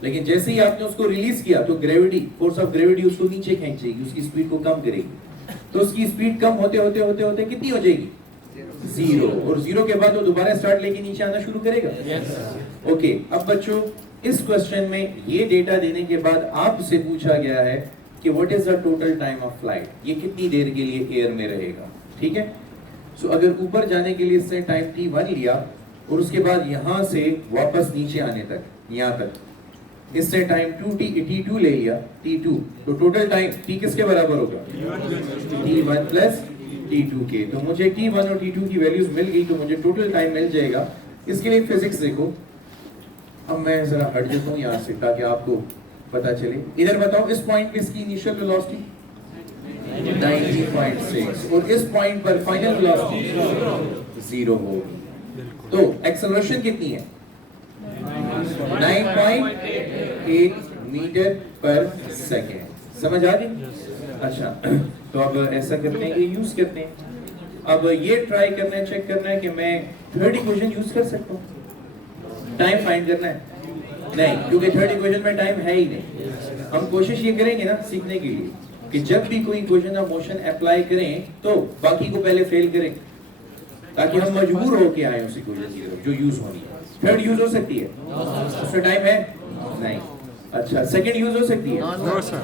लेकिन जैसे ही आपने उसको रिलीज किया तो ग्रेविटी, फोर्स ऑफ ग्रेविटी उसको नीचे खींचेगी, उसकी स्पीड को कम करेगी। तो उसकी स्पीड कम होते होते होते होते कितनी हो जाएगी? 0। और 0 के बाद वो दोबारा स्टार्ट लेके नीचे आना शुरू करेगा। ओके, अब बच्चों इस क्वेश्चन में ये डेटा देने के बाद आपसे पूछा गया है कि what is the total time of flight, ये कितनी देर के लिए एयर में रहेगा, ठीक है? सो अगर ऊपर जाने के लिए इसने टाइम t1 लिया और उसके बाद यहाँ से वापस नीचे आने तक, यहाँ तक इससे टाइम t2 ले लिया, t2, तो टोटल टाइम t किसके बराबर होगा? t1 प्लस t2 के। तो मुझे t1 और t2 की वैल्यूज मिल गई, तो मुझे टोटल टाइम मिल जाएगा। इसके लिए फिजिक्स देखो, अब मैं जरा हट जाता हूँ यहाँ से ताकि आपको पता चले। इधर बताओ, इस पॉइंट पे इसकी इनिशियल वेलोसिटी 90.6 और इस पॉइंट पर फाइनल वेलोसिटी 0 होगी। तो एक्सेलरेशन कितनी है? 9.8 मीटर पर सेकेंड। समझ आ गई? अच्छा, तो अब ऐसा करते हैं, ये यूज करते हैं। अब ये ट्राई करना है, चेक करना है कि मैं थर्ड इक्वेशन यूज कर सकता हूँ। टाइम फाइंड करना है? नहीं, क्योंकि थर्ड इक्वेशन में टाइम है ही नहीं। हम कोशिश ये करेंगे ना सीखने के लिए कि जब भी कोई इक्वेशन ऑफ मोशन अप्लाई करें तो बाकी को पहले फेल करें, ताकि हम मजबूर होके आए उस इक्वेशन की तरफ जो यूज होनी है। थर्ड यूज हो सकती है? उसमें टाइम है? नहीं। अच्छा, सेकंड यूज हो सकती है? No, sir.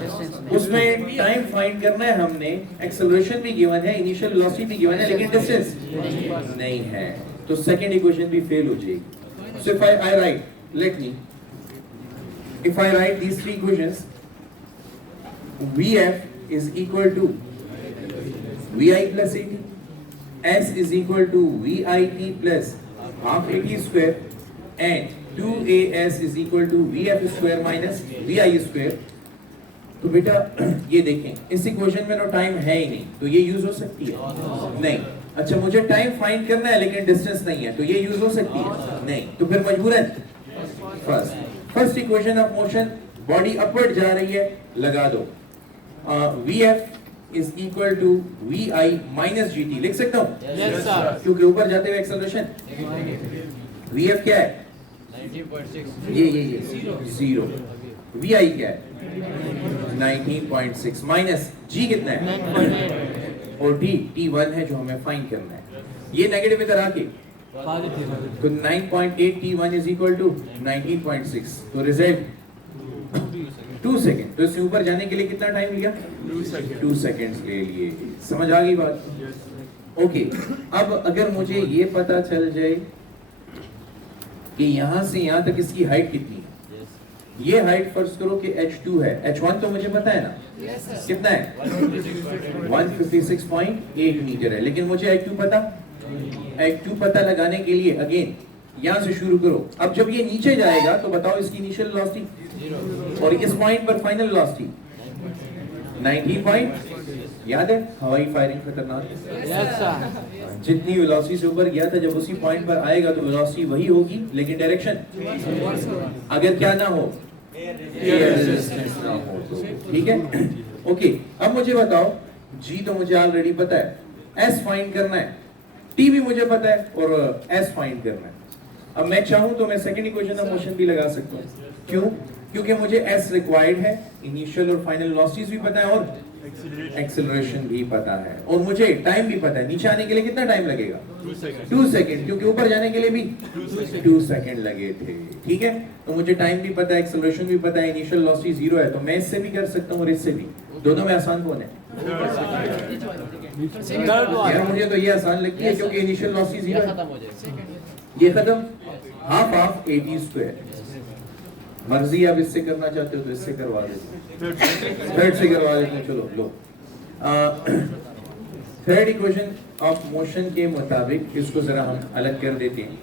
उसमें टाइम फाइंड करना है हमने, एक्सेलरेशन भी गिवन है, इनिशियल वेलोसिटी भी गिवन है, लेकिन डिस्टेंस नहीं है, तो सेकंड इक्वेशन भी फेल हो जाएगी। So if I write, let me, if I write these three equations, Vf is equal to VI plus 80. S is equal to VIT plus half AT square and 2AS is equal to VF square minus VI square. तो बेटा ये देखें इस equation में तो time है ही नहीं, तो ये यूज हो सकती है नहीं। अच्छा मुझे टाइम फाइंड करना है लेकिन डिस्टेंस नहीं है, तो ये यूज हो सकती है नहीं, तो फिर मजबूरन first equation of motion, body upward जा रही है, लगा दो VF is equal to VI minus GT, लिख सकता हूँ Yes, sir. क्योंकि ऊपर जाते हुए एक्सेलरेशन VF क्या है 19.6. ये जीरो, VI क्या है 19.6 माइनस G कितना है 9.8. और T1 है जो हमें फाइंड करना है, ये नेगेटिव इधर आके Positive. तो 9.8 T1 is equal to 19.6, तो रिजल्ट 2 सेकेंड, तो इससे ऊपर जाने के लिए कितना टाइम लिया 2 सेकेंड्स ले लिए। समझ आ गई बात? ओके अब अगर मुझे ये पता चल जाए कि यहां से यहां तक इसकी हाइट कितनी है, ये हाइट फर्ज करो कि h2 है, h1 तो मुझे पता है ना कितना है 156.8 मीटर है, लेकिन मुझे h2 पता लगाने के लिए अगेन यहां से शुरू करो। अब जब ये नीचे जाएगा तो बताओ इसकी इनिशियल वेलोसिटी और इस पॉइंट पर फाइनल वेलोसिटी 19 पॉइंट, याद है हवाई फायरिंग खतरनाक है। Yes, sir. जितनी वेलोसिटी से ऊपर गया था जब उसी पॉइंट पर आएगा तो वेलोसिटी वही होगी लेकिन डायरेक्शन अगर क्या ना हो एयर रेजिस्टेंस ना हो तो, ठीक है ओके। अब मुझे बताओ G तो मुझे ऑलरेडी पता है, S फाइंड करना है, T भी मुझे पता है और S फाइंड करना है। अब मैं चाहूं तो मैं सेकंड इक्वेशन ऑफ मोशन भी लगा सकता हूं, क्यों? क्योंकि मुझे S रिक्वायर्ड है, इनिशियल और फाइनल वेलोसिटीज भी पता है और एक्सेलरेशन भी पता है और मुझे टाइम भी पता है। नीचे आने के लिए कितना टाइम लगेगा 2 सेकंड, क्योंकि ऊपर जाने के लिए भी 2 सेकंड लगे थे, ठीक है। तो मुझे टाइम भी पता है, एक्सेलरेशन भी पता है, इनिशियल वेलोसिटी 0 है, तो मैं इससे भी कर सकता हूं और इससे भी। दोनों में आसान कौन है Third one. यार? मुझे तो ये आसान लगती है क्योंकि इनिशियल वेलोसिटी 0 खत्म हो जाएगा. ये खत्म, हाफ AT स्क्वायर। मर्जी आप इससे करना चाहते हो तो इससे करवा देते, थर्ड से करवा देते हैं, चलो लो। थर्ड इक्वेशन ऑफ मोशन के मुताबिक इसको जरा हम अलग कर देते हैं।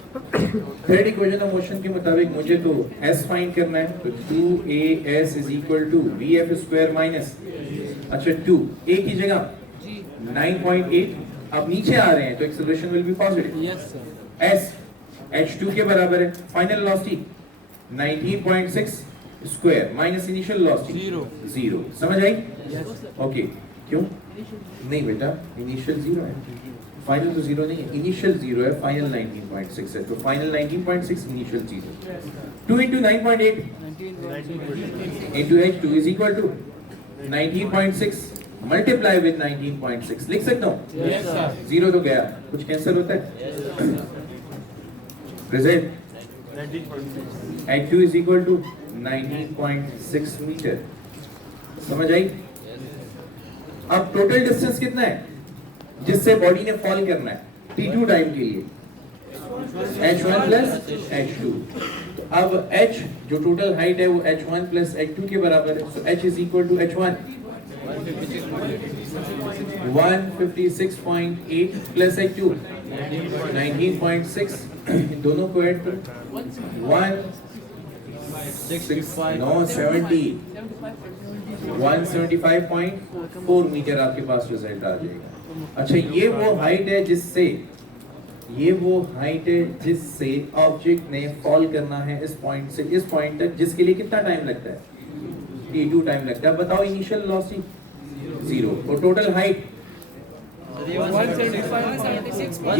थर्ड इक्वेशन ऑफ मोशन के मुताबिक मुझे तो S फाइंड करना है, तो 2AS is equal to VF square minus, अच्छा 2 A की जगह 9.8, अब नीचे आ रहे हैं तो acceleration will be positive. Yes, sir. S h2 के बराबर है, final velocity 19.6 square minus initial velocity 0। समझ आई? Yes. ओके क्यों नहीं बेटा, इनिशियल 0 है, फाइनल तो 0 नहीं है, इनिशियल 0 है, फाइनल 19.6 है, तो final 19.6 initial 0। 2 into 9.8 into h2 is equal to 19.6 multiply with 19.6, लिख सकता हूँ? Yes, sir. 0 तो गया, कुछ कैंसिल होता है? Result h2 is equal to 19.6 meter. समझ आई? अब टोटल डिस्टेंस कितना है जिससे बॉडी ने फॉल करना है t2 टाइम के लिए? h1 plus h2। तो अब h जो टोटल हाइट है वो h1 प्लस h2 के बराबर है, so h is equal to h1 156.8 plus h2 19.6, इन दोनों को ऐड करो 175.4 मीटर आपके पास रिजल्ट आ जाएगा। अच्छा ये वो हाइट है जिससे ऑब्जेक्ट ने फॉल करना है इस पॉइंट से इस पॉइंट तक, जिसके लिए कितना टाइम लगता है t2 टाइम लगता है। बताओ इनिशियल वेलोसिटी 0 और टोटल हाइट ये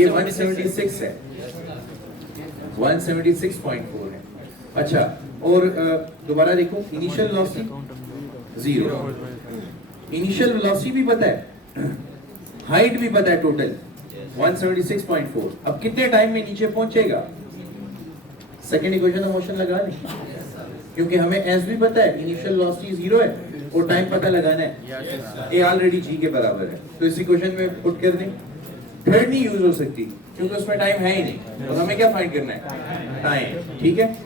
176 है, 176.4 है। अच्छा और दोबारा देखो इनिशियल वेलोसिटी 0, इनिशियल वेलोसिटी भी पता है, हाइट भी पता है, टोटल 176.4। अब कितने टाइम में नीचे पहुंचेगा? सेकंड इक्वेशन ऑफ मोशन लगा लें, क्योंकि हमें एस भी पता है, इनिशियल वेलोसिटी 0 है और टाइम पता लगाना है, ए ऑलरेडी जी के बराबर है, तो इस इक्वेशन में पुट कर दें। थर्ड नहीं यूज हो सकती क्योंकि उसमें टाइम है ही नहीं, तो हमें क्या फाइंड करना है? टाइम, ठीक है।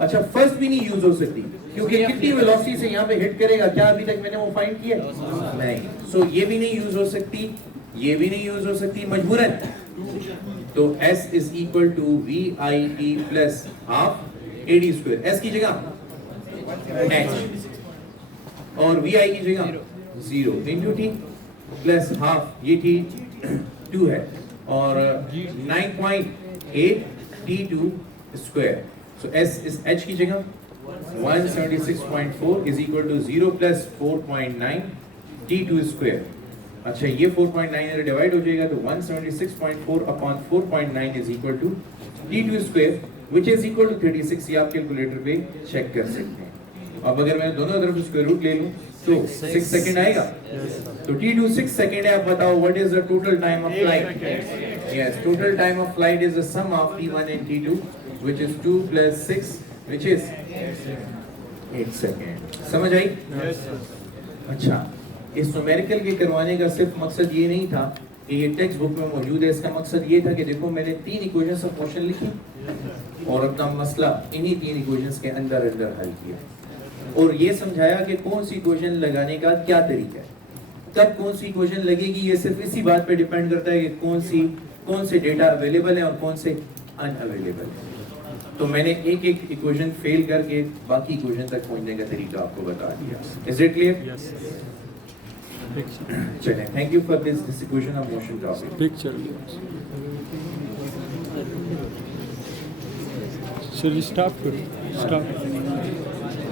अच्छा फर्स्ट भी नहीं यूज हो सकती क्योंकि कितनी वेलोसिटी से यहाँ पे हिट करेगा, क्या अभी तक मैंने वो फाइंड किया? नहीं। सो ये भी नहीं यूज हो सकती ये भी नहीं यूज हो सकती मजबूरन, तो s is equal to V I T plus half A D square, S की जगह h और वी आई की जगह 0 इंटू टी प्लस हाफ, ये टी 2 है और 9.8 t2 square, so s is h की जगह 176.4 is equal to 0 plus 4.9 t2 square. अच्छा ये 4.9 इधर डिवाइड हो जाएगा तो 176.4 upon 4.9 is equal to t2 square which is equal to 36। ये आप कैलकुलेटर पे चेक कर सकते हैं। अब अगर मैं दोनों तरफ स्क्वायर रूट ले लूं तो 6 सेकंड आएगा, तो t2 6 सेकंड है। आप बताओ what is the total time of flight? Yes, total time of flight is the sum of t1 and t2 which is 2 plus 6 which is 8 second. समझ आई? अच्छा, इस न्यूमेरिकल के करवाने का सिर्फ मकसद ये नहीं था कि ये टेक्स्ट बुक में मौजूद है, इसका मकसद ये था कि देखो मैंने 3 इक्वेशंस ऑफ मोशन लिखी और अपना मसला इन्हीं 3 इक्वेशंस के अंदर हल किया और ये समझाया कि कौन सी इक्वेशन लगाने का क्या तरीका है, कब कौन सी इक्वेशन लगेगी। ये सिर्फ इसी बात पे डिपेंड करता है कि कौन से डेटा अवेलेबल है और कौन से अनअवेलेबल है। तो मैंने एक इक्वेशन फेल करके बाकी इक्वेशन तक पहुंचने का तरीका आपको बता दिया। Is it clear? Yes. चलें, thank you for this equation of motion topic. Picture. Shall we stop? Stop.